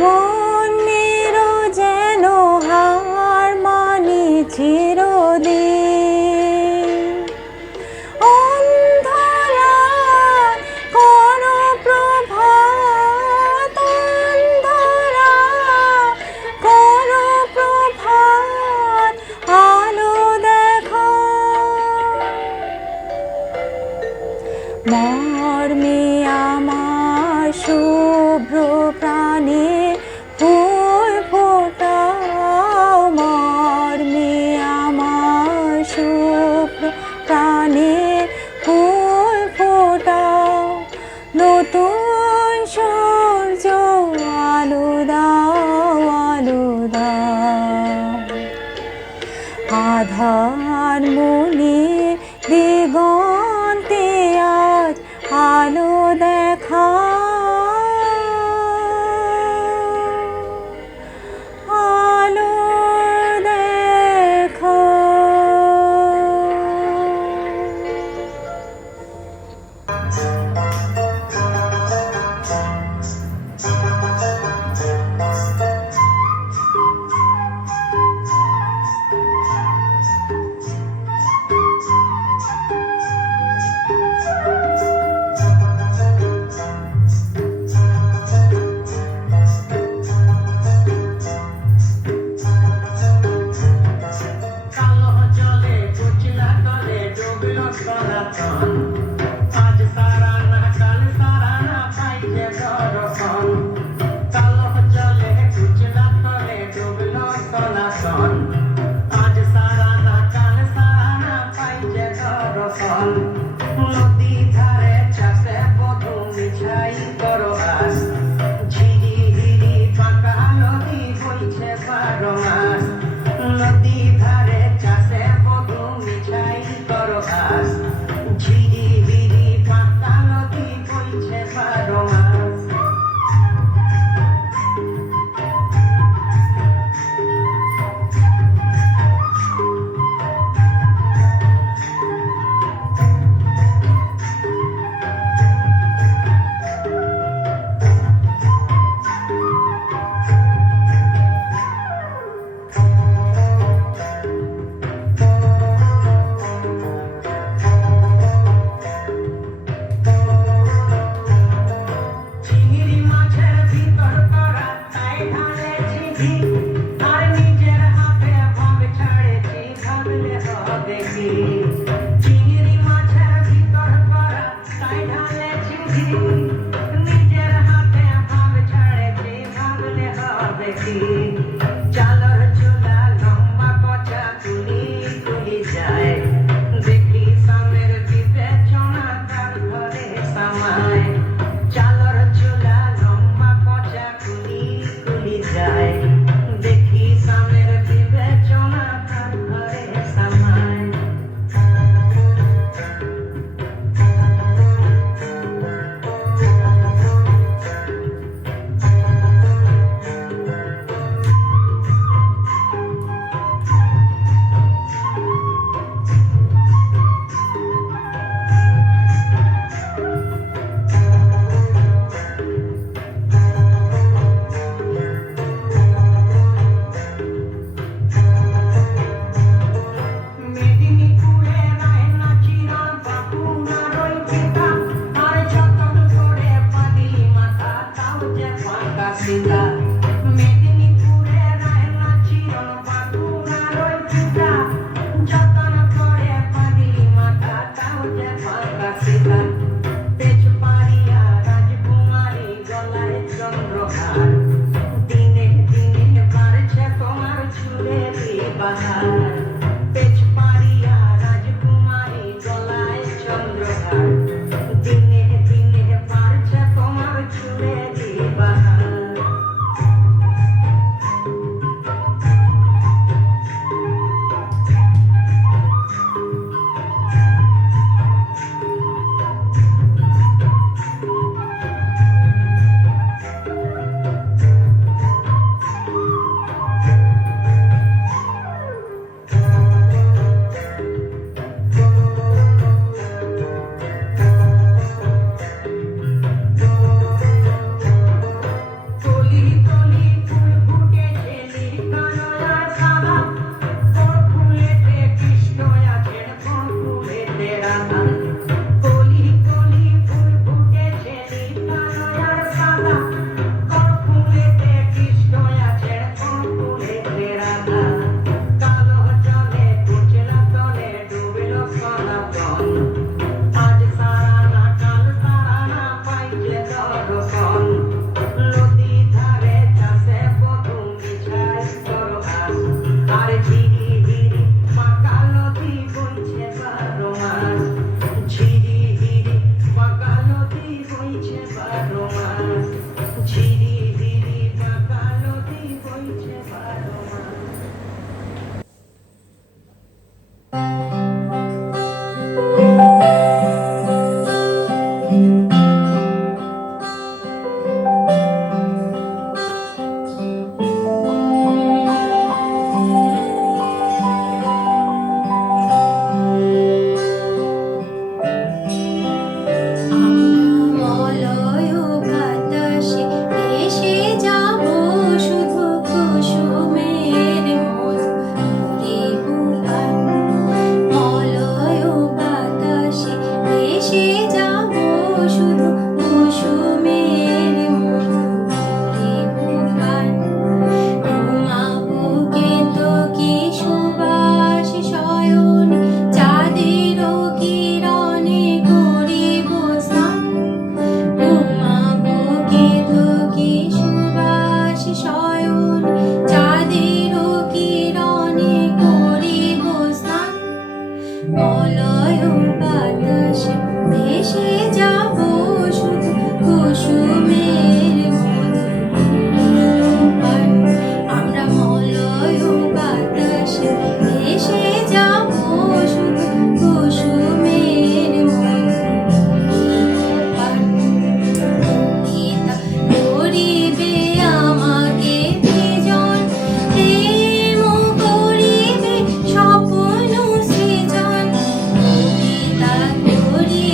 মনের যেন হার মানি চিরদিন। অন্ধকার করো প্রভাত, অন্ধকার করো প্রভাত, আলো দেখা। মর্মে আমার শুভ্র প্রাণে ফুল ফোটাও, মর্মে আমার শুভ্র প্রাণে ফুল ফোটাও। নতুন সূর্য আলো দাও, আলো দাও। আধার মনে দিগন্তে আজ আলো দেখা, আলো দেখা। নদী ধারে চাষে বধূ হবে কি চিংড়ি মাছের ভিতর করা তাই ঢালে চিংড়ি নিজের হাতে ভাব ছাড়েছি ভাবলে হবে কি চালর চুলা লম্বা পচা তুলি তুলি যায় দেখি সামের বিবেচনা তার ঘরে সামায় চালর চুলা লম্বা পচা তুলি তুলি যায় দেখি সামের বিবেচনা তার ঘরে সামায় মেদিনীপুরে রায়না চিরন বাপুনার ওই পিতা আর যতন করে পানি মাথা তাও যে ফাঁকা সীতা মেদিনীপুরে রায়না চিরন বাপুনার ওই পিতা যতন করে পানি মাথা তাও যে ফাঁকা সীতা পেচ পারিয়া রাজকুমারী গলায় চন্দ্রহার দিনে দিনে বাড়ছে তোমার চুলেরই বাহার পেচ পারিয়া রাজকুমারী গলায় চন্দ্রহার দিনে দিনে বাড়ছে তোমার চুলেরই বাহার তলি তলি ফুল ফুটেছে নীলকমলার সাদা কোন ফুলেতে কৃষ্ণ আছেন কোন ফুলেতে রাধা তলি তলি ফুল ফুটেছে নীলকমলার সাদা কোন ফুলেতে কৃষ্ণ আছেন কোন ফুলেতে রাধা কালো জলে কুচলা তলে ডুবল সনাতন আজ সারা কাল সারা পাইছে দর্শন নদী ধারে চাষে বধূ মিছাই করো আস আর ঝিরি ঝিরি পাকা নদী বইছে 12 মাস ঝিরি ঝিরি পাকা নদী বইছে 12 মাস ঝিরি ঝিরি পাকা নদী বইছে 12 মাস মলয় বাতাসে ভেসে যাব শুধু কুসুমের মধু করিব পান। মলয় বাতাসে ভেসে যাব শুধু কুসুমের মধু করিব পান। তোমা বুকে তো কি সুবাস শয়নে চাঁদের কিরণে করিব স্নান। তোমা বুকে তো কি সুবাস শয়নে চাঁদের কিরণে করিব স্নান। মলয় বাতাসে ভেসে যাব শুধু কুসুমের মধু করিব পান। আমরা মলয় বাতাসে ভেসে যাব শুধু কুসুমের মধু করিব পান। পিতা করিবে আমাকে বিজন প্রেম করিবে স্বপ্ন সৃজন। পিতা করিবে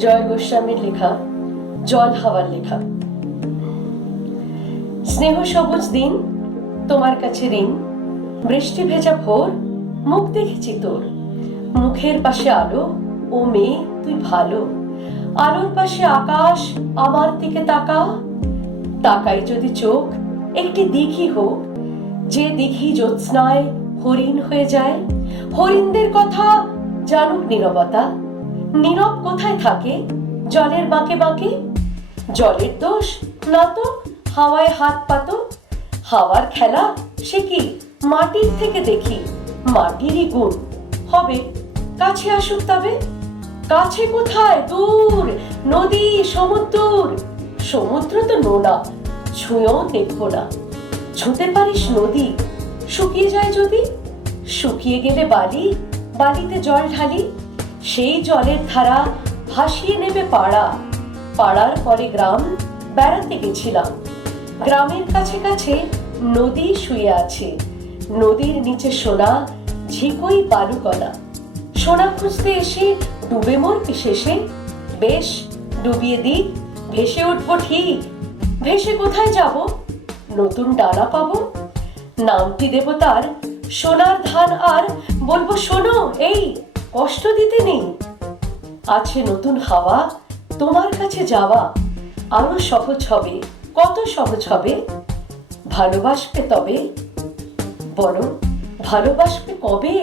জয় গোস্বামীর লেখা জল হাওয়ার লেখা। স্নেহ সবুজ দিন, তোমার কাছে ঋণ, বৃষ্টি ভেজা ভোর, মুখ দেখেছি তোর। মুখের পাশে আলো, ও মেয়ে তুই ভালো। আলোর পাশে আকাশ, আমার দিকে তাকা। তাকাই যদি চোখ, একটি দিঘি হোক, যে দিঘি জ্যোৎস্নায় হরিণ হয়ে যায়। হরিণদের কথা জানুক নীরবতা, নীরব কোথায় থাকে জলের বাঁকে বাঁকে। জলের দোষ না তো, হাওয়ায় হাত পাতো। হাওয়ার খেলা সে কি মাটির থেকে দেখি, মাটিরই গুণ হবে। কাছে আসুক তবে, কাছে কোথায়, দূর নদী সমুদ্র। সমুদ্র তো নোনা, ছুঁয়েও দেখবো না। ছুঁতে পারিস নদী, শুকিয়ে যায় যদি। শুকিয়ে গেলে বালি, বালিতে জল ঢালি। সেই জলের ধারা ভাসিয়ে নেবে পাড়া। পাড়ার পরে গ্রাম, বেড়াতে গেছিলাম। গ্রামের কাছে কাছে নদী শুয়ে আছে। নদীর নিচে সোনা, ঝিকই বালুকণা। সোনা খুঁজতে এসে ডুবে মরবি শেষে। বেশ ডুবিয়ে দিক, ভেসে উঠবো ঠিক। ভেসে কোথায় যাব, নতুন ডানা পাবো। নামটি দেব তার সোনার ধান, আর বলবো শোনো এই কষ্ট দিতে নেই। আছে নতুন হাওয়া, তোমার কাছে যাওয়া আরো সহজ হবে, কত সহজ হবে। ভালোবাসবে তবে, বলো ভালোবাসবে কবে।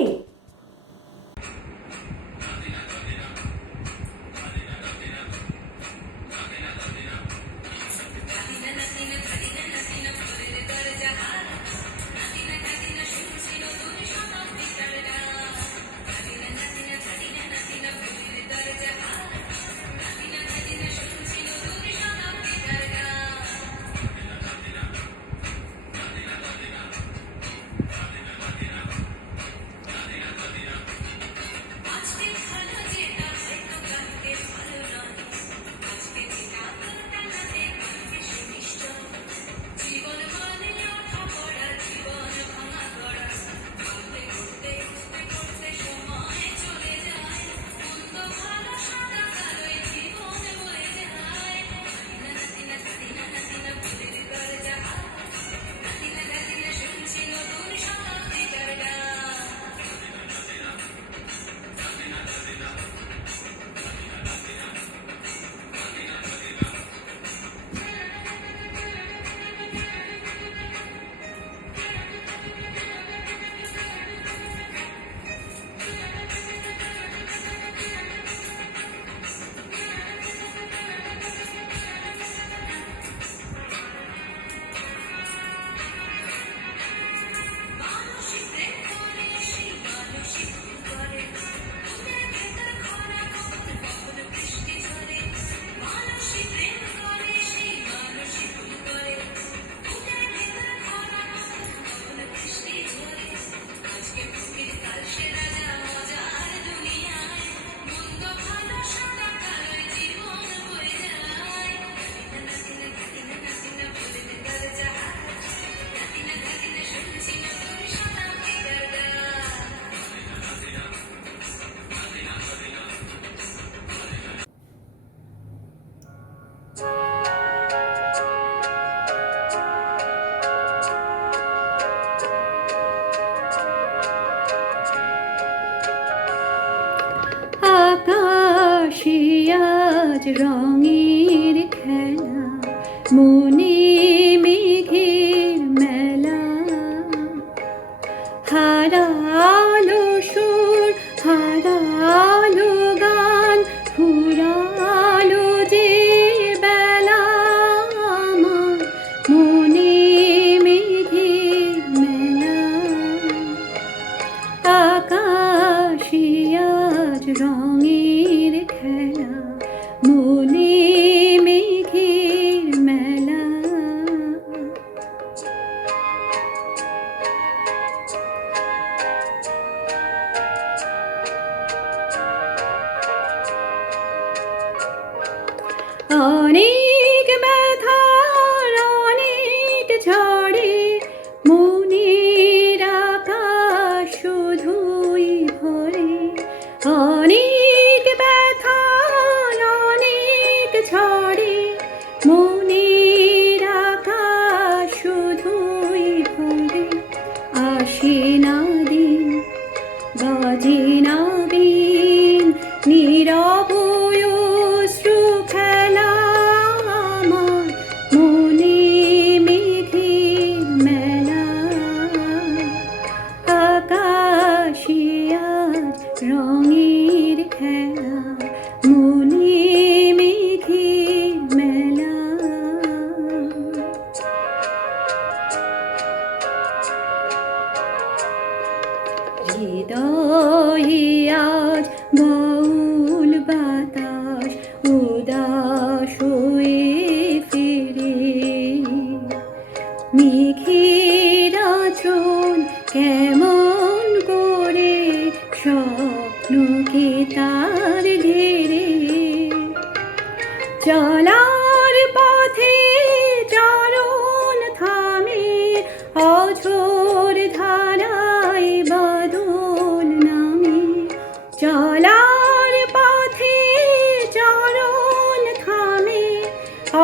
আকাশে আজ রঙের খেলা, মনে মেঘের মেলা। হারালো সুর, হারালো গান, ফুরালো যে বেলা। আমার মনে মেঘের মেলা। আকাশে আজ রঙের খেলা, মনে মেঘের মেলা। অনেক ব্যথার অনেক ঝড়ে মনের আকাশ শুধুই ভরে। অনেক ব্যথার চলার পথে চরণ থামে অঝোর ধারায় বাদল নামে চলার পথে চরণ থামে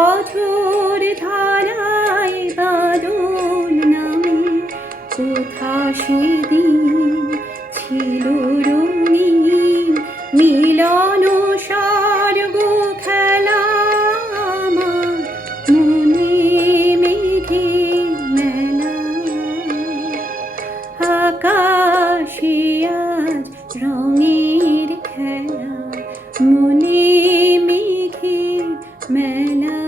অঝোর ধারায় বাদল নামে কোথা সেদিন ছিল রঙিন মিলন স্বর্গ খেলা আমার মনে মেঘে মেলা আকাশে আজ রঙের খেলা মনে মেঘে মেলা।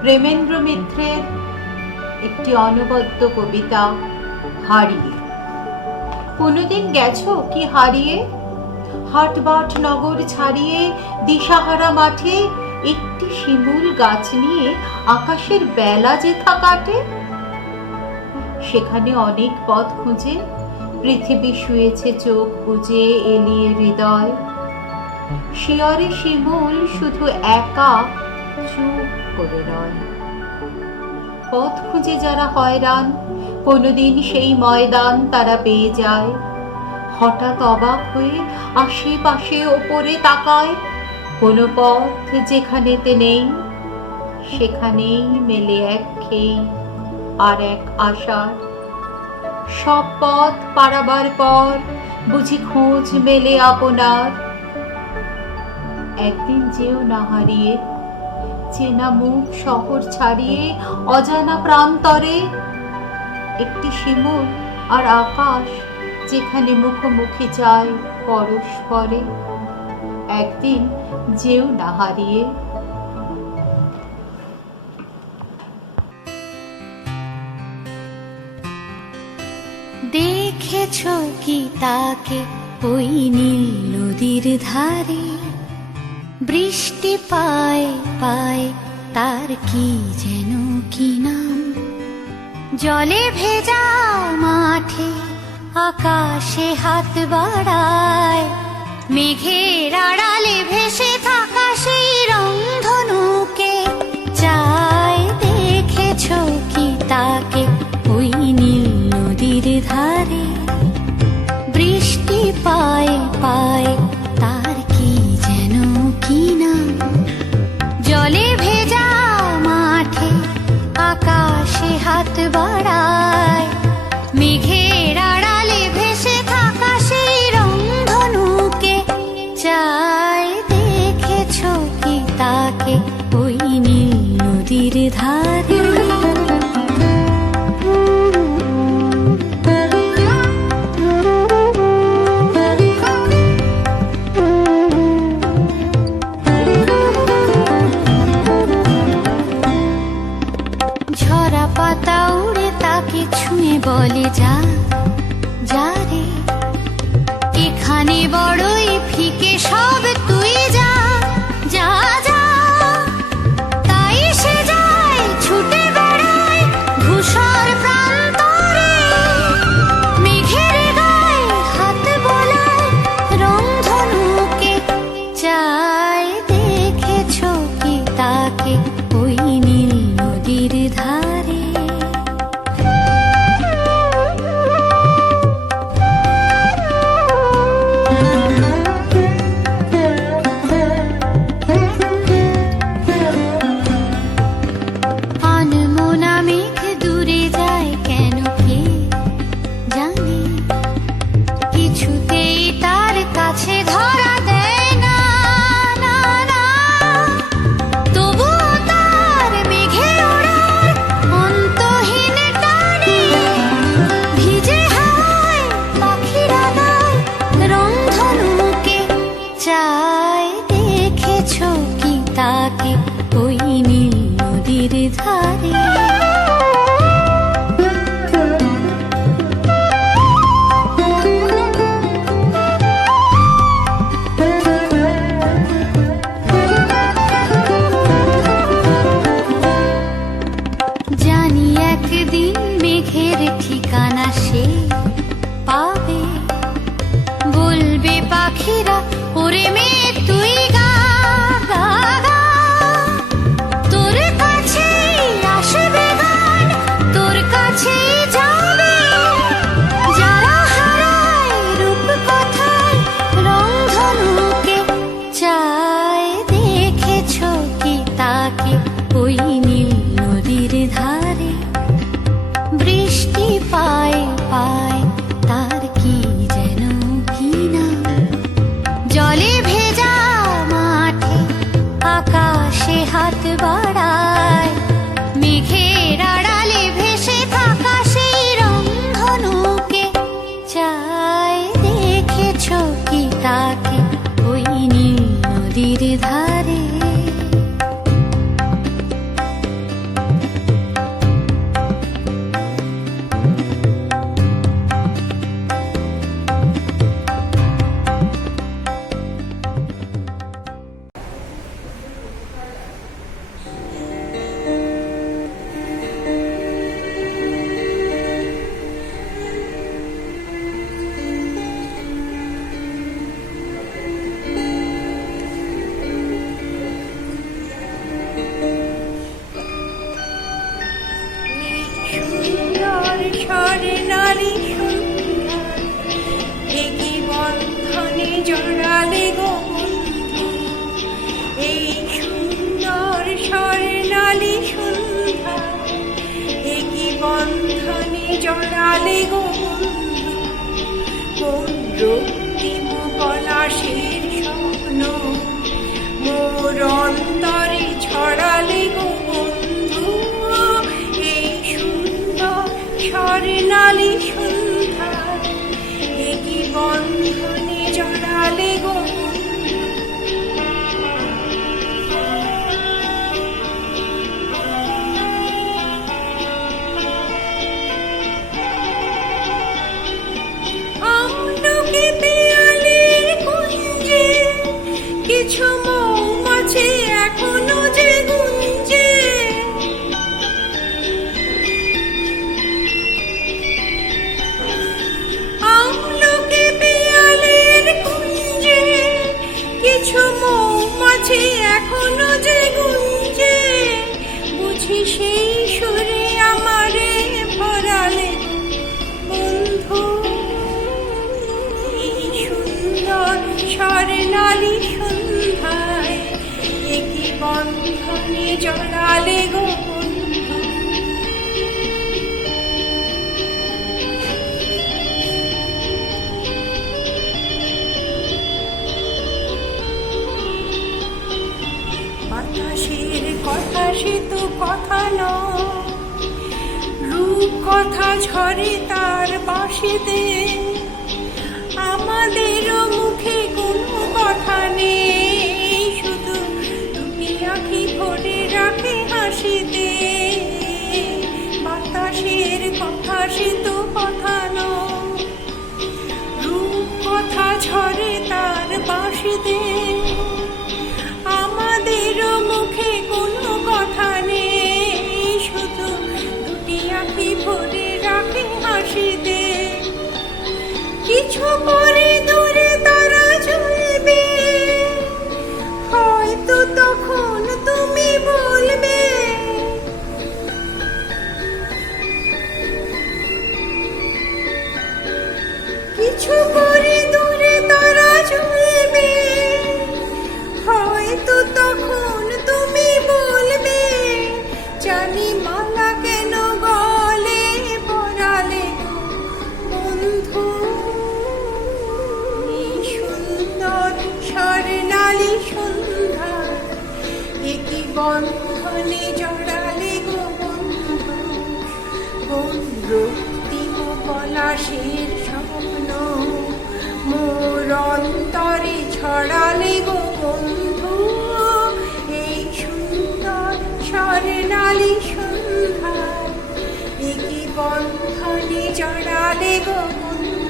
প্রেমেন্দ্র মিত্রের একটি অনবদ্য কবিতা হারিয়ে। কোনোদিন গেছো কি হারিয়ে? হাটবাট নগর ছাড়িয়ে দিশাহারা মাঠে একটি শিমুল গাছ নিয়ে আকাশের বেলা যেথা কাটে। সেখানে অনেক পথ খুঁজে পৃথিবী শুয়েছে চোখ বুজে এলিয়ে হৃদয়। শিয়রে শিমুল শুধু একা চুপ করে রয়। পথ খুঁজে যারা হয়রান কোনোদিন সেই ময়দান তারা পেয়ে যায়। হঠাৎ অবাক হয়ে আশেপাশে ওপরে তাকায়, কোনো পথ যেখানেতে নেই সেখানেই মেলে এক খেই আর এক আশার। সব পথ পারাবার পর বুঝি খোঁজ মেলে আপনার। একদিন যেও না হারিয়ে চেনা মুখ শহর ছাড়িয়ে অজানা প্রান্তরে একটি শিমুল আর আকাশ যেখানে মুখোমুখি যায় পরস্পরে। একদিন যেও না হারিয়ে। দেখেছো কি তাকে ওই নীল নদীর ধারে বৃষ্টি পায় পায় তার কি যেন কি নাম জলে ভেজা মাঠে আকাশে হাত বাড়ায় মেঘের আড়ালে ভেসে থাকা সেই রংধনুকে চায়। দেখেছো কি তাকে ওই নীল নদীর ধারে বৃষ্টি পায় পায় তার কি যেন কি নাম জলে ভেজা মাঠে আকাশে হাত বাড়ায় মেঘের আড়ালে ভেসে থাকা সেই রংধনুকে চায়। দেখেছো কি তাকে ওই নীল নদীর ধারে। ঝরা পাতা উড়ে তাকে ছুঁয়ে বলে যা যা রে এখানে বড়ই ফিকে সব তুই যা যা যা। তাই সে যায় ছুটে বেড়ায় ধূসর প্রান্তরে মেঘের গায়ে হাত বোলায় রংধনুকে চায়। দেখেছো কি তাকে ওই নীল নদীর ধারে। আনমনা মেঘ দূরে যায় কেন কে জানে কিছুতেই তার কাছে ধরা দেয় না না না। তবুও তার মেঘে ওড়ার অন্তহীন টানে ভিজে হাওয়ায় পাখিরা গায় রংধনুকে চায়। দেখেছো কি তাকে ওই নীল নদীর ধারে। জানি একদিন মেঘের ঠিকানা সে পাবে বলবে পাখিরা ওরে মেয়ে তুই গা গা গা তোর কাছেই আসবে গান তোর কাছেই যাবে যারা হারায় রূপ কথায় রংধনুকে চায় দেখেছো কি তাকে ওই নীল নদীর ধারে বৃষ্টি পায় পায় তার কি যেন কি না জলে ভেজা মাঠে আকাশে হাত বাড়ায় মেঘের আড়ালে ভেসে থাকা সেই রংধনুকে চায় দেখেছো কি তাকে ওই নীল নদীর ধারে স্বরে নারী একই বন্ধনে জড়ালে গো বন্ধু এই সুন্দর স্বরে নালী সন্ধ্যা একই বন্ধনে জড়ালে গো বন্ধু কোন রক্তিম পলাশের স্বপ্ন মোর অন্তরে ছড়ালে গো বন্ধু এই সুন্দর স্বর্ণালী সন্ধ্যা একই বন্ধনে জড়ালে গো আমলকি পেয়ালের কুঞ্জে কিছু মৌমাছি এখনো যে গুঞ্জে আমলকি পেয়ালের কুঞ্জে কিছু মৌমাছি এখনো যে গুঞ্জে বুঝি সেই সুরে আমারে ভরালে বন্ধু এই সুন্দর স্বর্ণালী সন্ধ্যায় একই বন্ধনে জড়ালে গো বন্ধু বাতাসের কথা সে তো কথা নয় রূপ কথা ঝরে তার বাঁশিতে আমাদেরও মুখে কোনো কথা নেই শুধু দুটি আঁখি ভরে রাখে হাসিতে বাতাসের কথা সে তো কথা নয় রূপ কথা ঝরে তার বাঁশিতে আমাদেরও মুখে কোনো কথা নেই শুধু দুটি আঁখি ভরে রাখে হাসিতে কিছু পরে দূরে তারা চলবে হয়তো তখন তুমি বলবে কিছু পরে দূরে তারা চলবে হয়তো তখন তুমি বলবে জানি মালা কেন গলে পরালে বন্ধু এই সুন্দর স্বর্ণালী সন্ধ্যা একই বন্ধনে জড়ালে গো বন্ধু কোন রক্তিম পলাশের স্বপ্ন মোর অন্তরে ছড়ালে গো বন্ধু এই সুন্দর স্বর্ণালী সন্ধ্যা একই বন্ধনে জড়ালে গো বন্ধু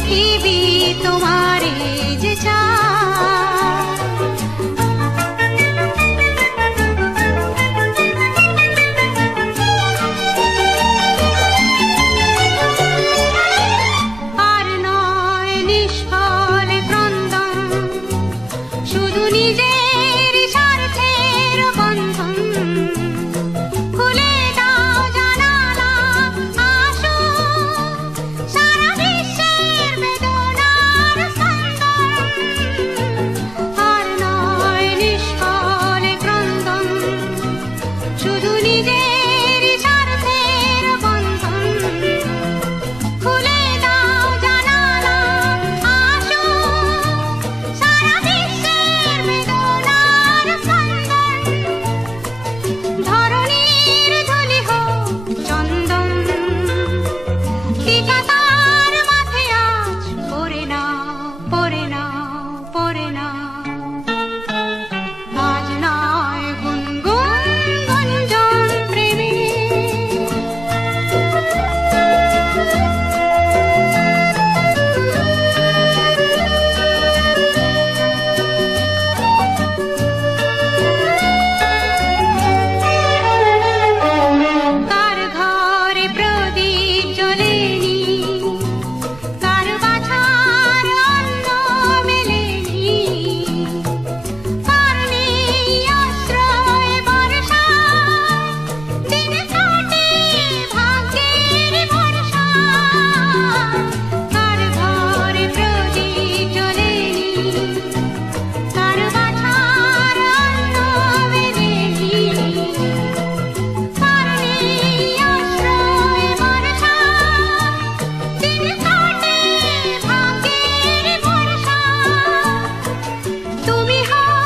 পৃথিবী তোমারে যে চায়। আর নয় নিষ্ফল ক্রন্দন, শুধু নিজের স্বার্থের বন্ধন। খুলে দাও জানালা, আসো সারা বিশ্বের বেদনার স্পন্দন। আর নয় নিষ্ফল ক্রন্দন, শুধু নিজের স্বার্থের বন্ধন। খুলে দাও জানালা, আসো সারা বিশ্বের বেদনার স্পন্দন। ধরণীর ধুলি হোক চন্দন, টিকা তার মাথে আজ পরে নাও, পরে নাও, পরে নাও। আজ নয় গুনগুন গুঞ্জন প্রেমে, কার ঘরে প্রদীপ জ্বলেনি, কার বাছার অন্ন মেলেনি, কার নেই আশ্রয় বর্ষায়, দিন কাটে ভাগ্যের ভরসায়। কার ঘরে প্রদীপ জ্বলেনি, কার বাছার অন্ন মেলেনি, কার নেই আশ্রয় বর্ষায়, দিন কাটে ভাগ্যের ভরসায়। তুমি হও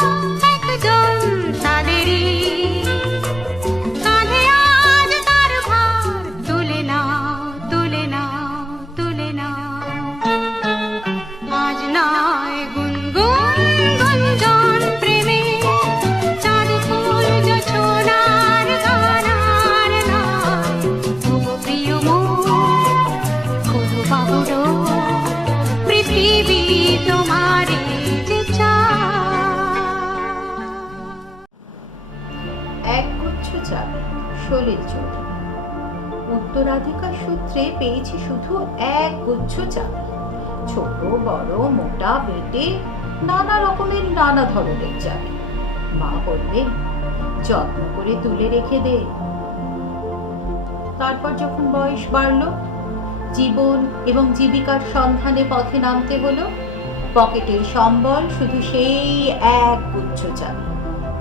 একজন তাদেরই, কাঁধে আজ তার ভার তুলে নাও, তুলে নাও, তুলে নাও। আজ নয় গুনগুন গুঞ্জন প্রেমে, চাঁদ ফুল জোছনার গানার নয়। ওগো প্রিয় মন, করো বাবুডো, পৃথিবী তোমারে যে চায়। একগুচ্ছ চাবি, সলিল চৌধুরী। উত্তরাধিকার সূত্রে পেয়েছি শুধু এক গুচ্ছ চাবি। ছোট বড় মোটা বেটে নানা রকমের নানা ধরনের চাবি। মা বললে যত্ন করে তুলে রেখে দে। তারপর যখন বয়স বাড়লো, জীবন এবং জীবিকার সন্ধানে পথে নামতে হলো, পকেটের সম্বল শুধু সেই এক গুচ্ছ চাবি।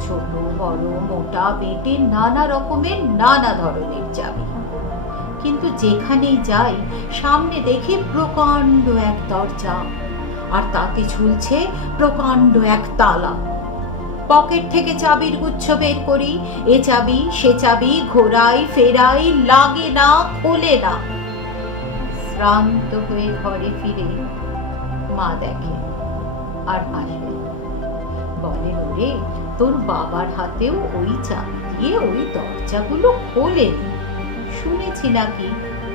ছোট বড় মোটা বেটে নানা রকমের নানা ধরনের চাবি। কিন্তু যেখানেই যাই সামনে দেখি প্রকাণ্ড এক দরজা, আর তাতে ঝুলছে প্রকাণ্ড এক তালা। পকেট থেকে চাবির গুচ্ছ বের করি, এ চাবি সে চাবি ঘোরাই ফেরাই, লাগে না, খোলে না। শ্রান্ত হয়ে ঘরে ফিরে মা দেখে আর হাসে, বলেন ওরে তোর বাবার হাতেও ওই চাবি দিয়ে ওই দরজাগুলো খোলেনি। শুনেছি নাকি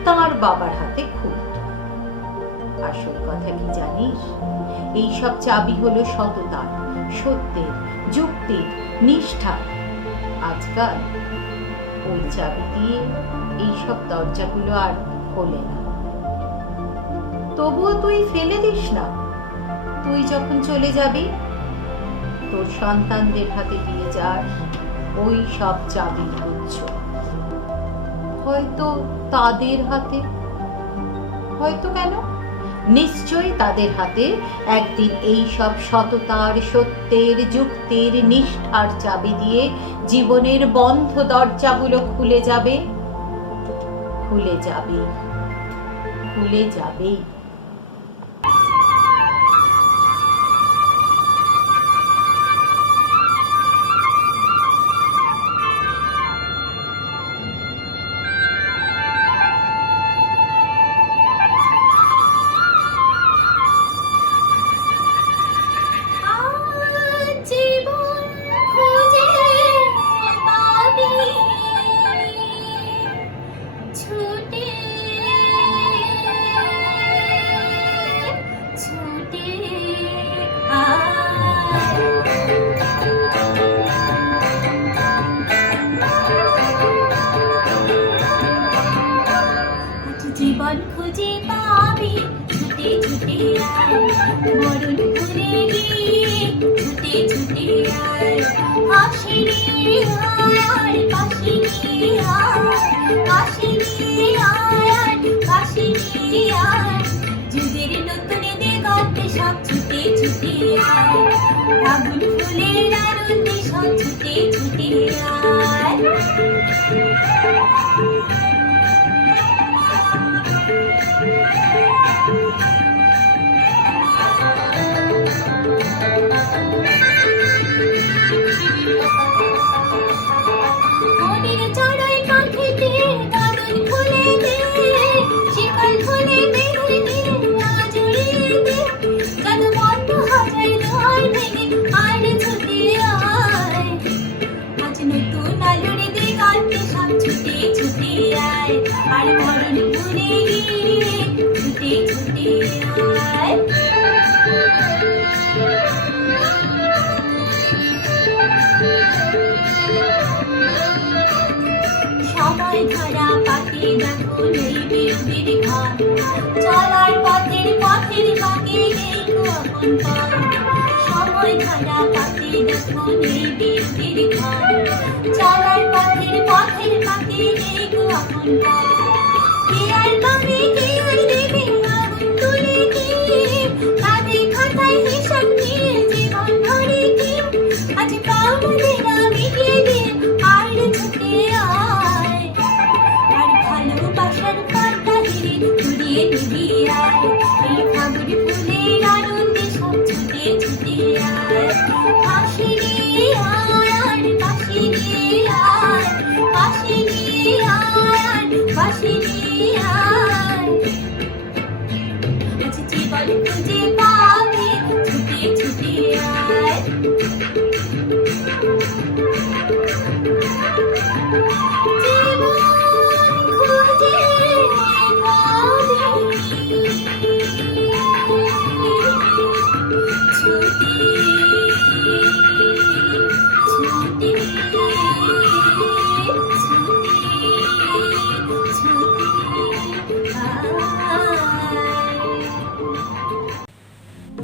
তার বাবার হাতে খুলত। আসল কথা কি জানিস? এইসব চাবি হলো সততার, সত্যের, যুক্তির, নিষ্ঠার। আজকাল ওই চাবি দিয়ে এইসব দরজাগুলো আর খোলে না। তবুও তুই ফেলে দিস না। তুই যখন চলে যাবি, তোর সন্তানদের হাতে দিয়ে যাস ওই সব চাবির গুচ্ছ। হয়তো তাদের হাতে, হয়তো কেন, নিশ্চয়ই তাদের হাতে একদিন এই সব সততার, সত্যের, যুক্তির, নিষ্ঠার চাবি দিয়ে জীবনের বন্ধ দরজাগুলো খুলে যাবে, খুলে যাবে, খুলে যাবেই। জীবন খুঁজে পাবি ছুটে আয় মরণ ভুলে গিয়ে ছুটে ছুটে আয় পাশে নিয়ে আয় পাশে নিয়ে আয় পাশে নিয়ে আয় পাশে নিয়ে আয় যুগের নতুন দিগন্তে সব ছুটে ছুটে আয় ফাগুন ফুলের আনন্দে সব ছুটে ছুটে আয় মনের চড়াই কাঠিতে দাদন খুলে দে শিকল খুলে বেঁধে নিয়ে আজ উড়িয়ে দে যত বন্ধ হাজার লোহার ভেঙে আর ছুটে আয় আজ নতুন আলোর দিগন্তে সব ছুটে ছুটে আয় আর মরণ ভুলে গিয়ে ছুটে ছুটে আয় সময় ধরা পাখি দেখো নেই বিরোধীর ঘর চলার পথের বাঁকে দেখো আপন পর সময় ধরা পাখি দেখো নেই বিরোধীর ঘর চলার পথের বাঁকে দেখো আপন পর কে আর পাবে কে আর দেবে আগুন তুলে কি তাদের খাতায় হিসাব নিয়ে জীবন ভরে কি আজ পাবো না মিটিয়ে দিয়ে আর ছুটে আয় আর ভালোবাসার পাতা হিরে ঘুরিয়ে নিবি আয় এই ফাগুন ফুলের আনন্দে সব ছুটে ছুটে আয় পাশে নিয়ে আয় আর পাশে নিয়ে আয় পাশে নিয়ে আয় আর পাশে নিয়ে আয় আজ জীবন খুঁজে পাবে ছুটে ছুটে আয়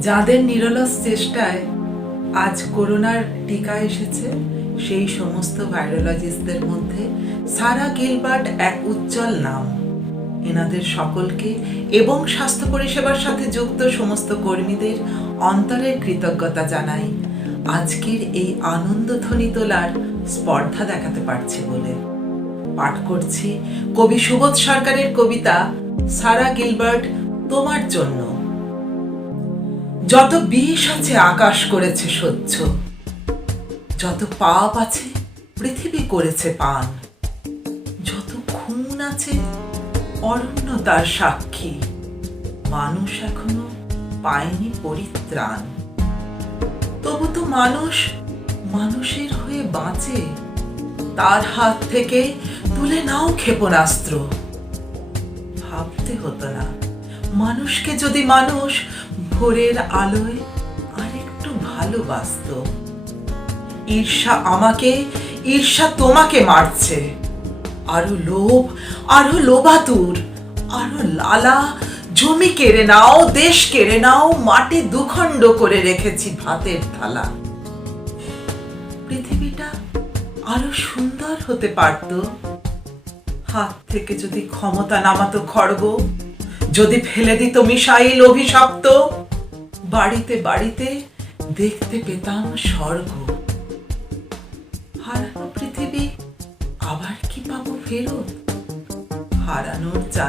যাদের নিরলস চেষ্টায় আজ করোনার টিকা এসেছে, সেই সমস্ত ভাইরোলজিস্টদের মধ্যে সারা গিলবার্ট এক উজ্জ্বল নাম। এনাদের সকলকে এবং স্বাস্থ্য পরিষেবার সাথে যুক্ত সমস্ত কর্মীদের অন্তরের কৃতজ্ঞতা জানাই আজকের এই আনন্দধ্বনি তোলার স্পর্ধা দেখাতে পারছি বলে। পাঠ করছি কবি সুবোধ সরকারের কবিতা সারা গিলবার্ট তোমার জন্য। যত বিষ আছে আকাশ করেছে সহ্য, যত পাপ আছে পৃথিবী করেছে পান, যত খুন আছে অরণ্য তার সাক্ষী, মানুষ এখনো পায়নি পরিত্রাণ। তবু তো মানুষ মানুষের হয়ে বাঁচে, তার হাত থেকে তুলে নাও ক্ষেপণাস্ত্র। ভাবতে হতো না মানুষকে যদি মানুষ ভোরের আলোয় আরেকটু ভালোবাসত। ঈর্ষা আমাকে, ঈর্ষা তোমাকে মারছে। আরো লোভাতুর, আরো লালা, জমি কেড়ে নাও, দেশ কেড়ে নাও, মাটি দুখণ্ড করে রেখেছি ভাতের থালা। পৃথিবীটা আরো সুন্দর হতে পারত, হাত থেকে যদি ক্ষমতা নামাতো খড়গ, যদি ফেলে দিত মিসাইল অভিশপ্ত, বাড়িতে বাড়িতে দেখতে পেতাম স্বর্গ। হারানো পৃথিবী আবার কি পাবো ফেরত? হারানোর যা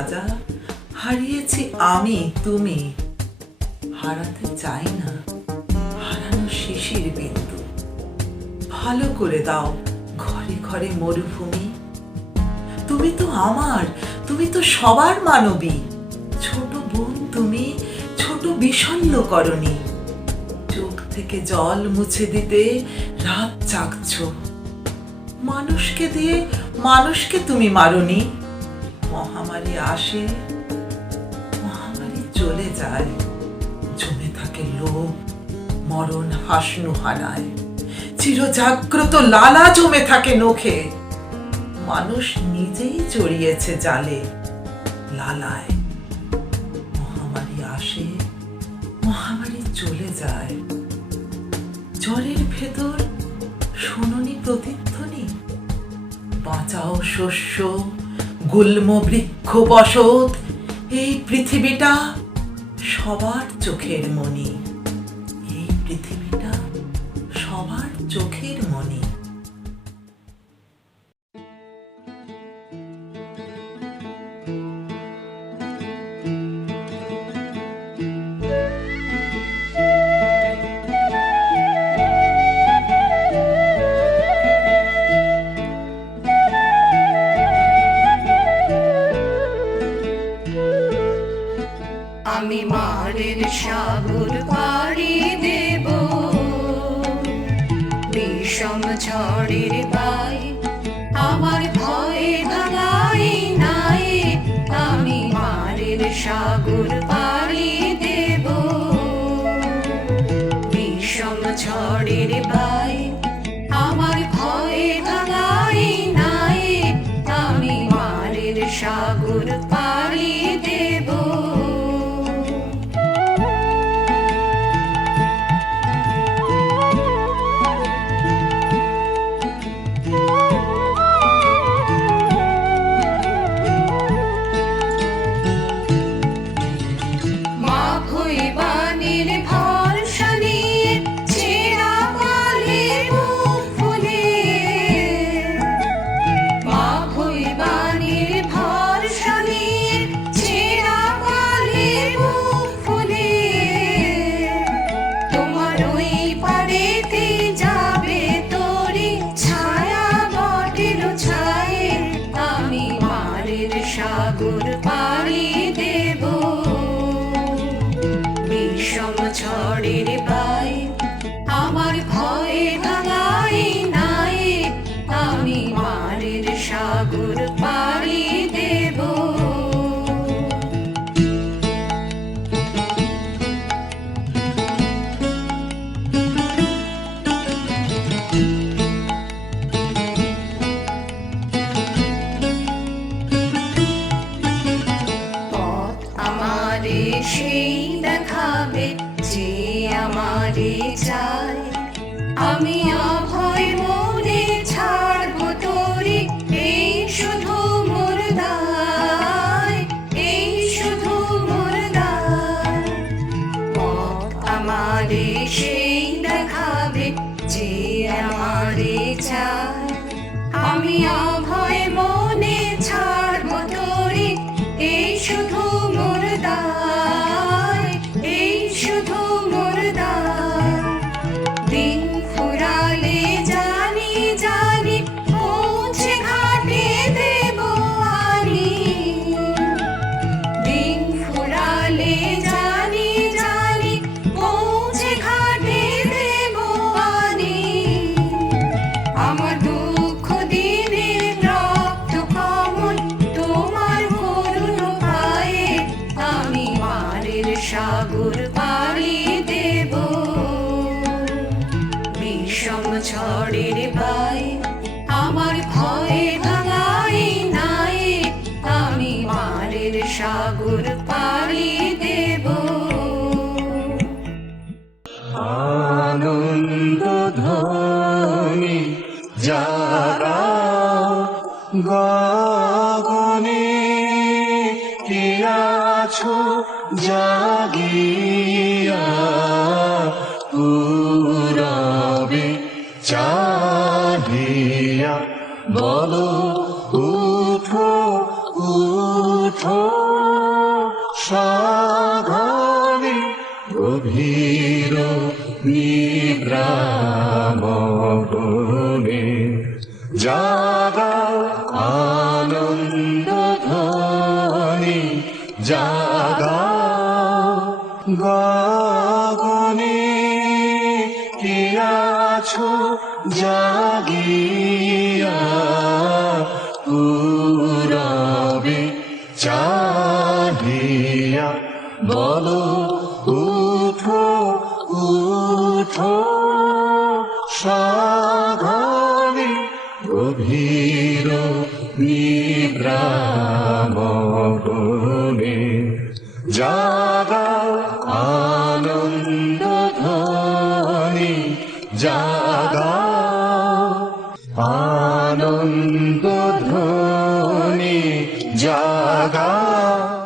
হারিয়েছি আমি তুমি, হারাতে চাই না হারানো শিশির বিন্দু। ভালো করে দাও ঘরে ঘরে মরুভূমি, তুমি তো আমার, তুমি তো সবার মানবী। ছোট বোন তুমি, ছোট বিশল্য করনি, চোখ থেকে জল মুছে দিতে রাত জাগছ। মানুষকে দিয়ে মানুষকে তুমি মারনি। মহামারী আসে, মহামারী চলে যায়, জমে থাকে লোভ, মরণ হাসনু হানায়। চিরজাগ্রত লালা জমে থাকে নখে, মানুষ নিজেই জড়িয়েছে জালে লালায়। মহামারী আসে, মহামারী চলে যায়, জলের ভেতর শুনুনি প্রতিধ্বনি, বাঁচাও শস্য, গুল্ম বৃক্ষ বসত, এই পৃথিবীটা সবার চোখের মণি, এই পৃথিবীটা সবার চোখের মণি। আমি মারের সাগর পাড়ি দেব, বিষম ঝড়ের পায় আমার ভয়ে ভাঙাই নাই। আমি মারের সাগর পাড়ি দেব, বিষম ঝড়ের পায় আমার ভয়ে ভাঙাই নাই। আমি মারের সাগর পাড়ি দেব। সাগর পাড়ি দেব, বিষম ঝড়ের পায় আমার ভয়ে ভাঙাই নাই। আমি মারের সাগর পাড়ি দেব। সেই দেখাবে যে আমারে চায়, আমি অভয় মনে ছাড়ব তোরে, এই শুধু মোর দায়, এই শুধু মোর দায়। পথ আমারে সেই দেখাবে যে আমারে চায়, আমি অভয় মনে ছাড়ব তোরে, এই শুধু মোর দায়, এই শুধু মোর দায়। দিন ফুরালে জানি জানি পৌঁছে ঘাটে দেব আনি, দিন ফুরালে জানি জানি পৌঁছে ঘাটে দেব আনি। আমার দুঃখ দিনে রক্ত কমল তোমার করুণ পায়ে, আমি মারের সাগর পাড়ি দেব, বিষম ঝড়ের পায় আমার ভয়ে ভাঙাই নাই। আমি মারের সাগর পাড়ি দেব। আনন্দ ধ্বনি যারা গগনে কি আছো জাগিয়া, পুরবে চাহিয়া বলো উঠো উঠো, সাগরে গভীর নিদ্রাম বনে জাগাও আনন্দ ধ্বনি জাগাও, গগনে কি আছো জাগিয়া, পুরবে চাহিয়া বলো উঠো উঠো, সাগরে গভীর নিদ্রাম বনে জাগাও আনন্দ জাগাও আনন্দ ধ্বনি জাগাও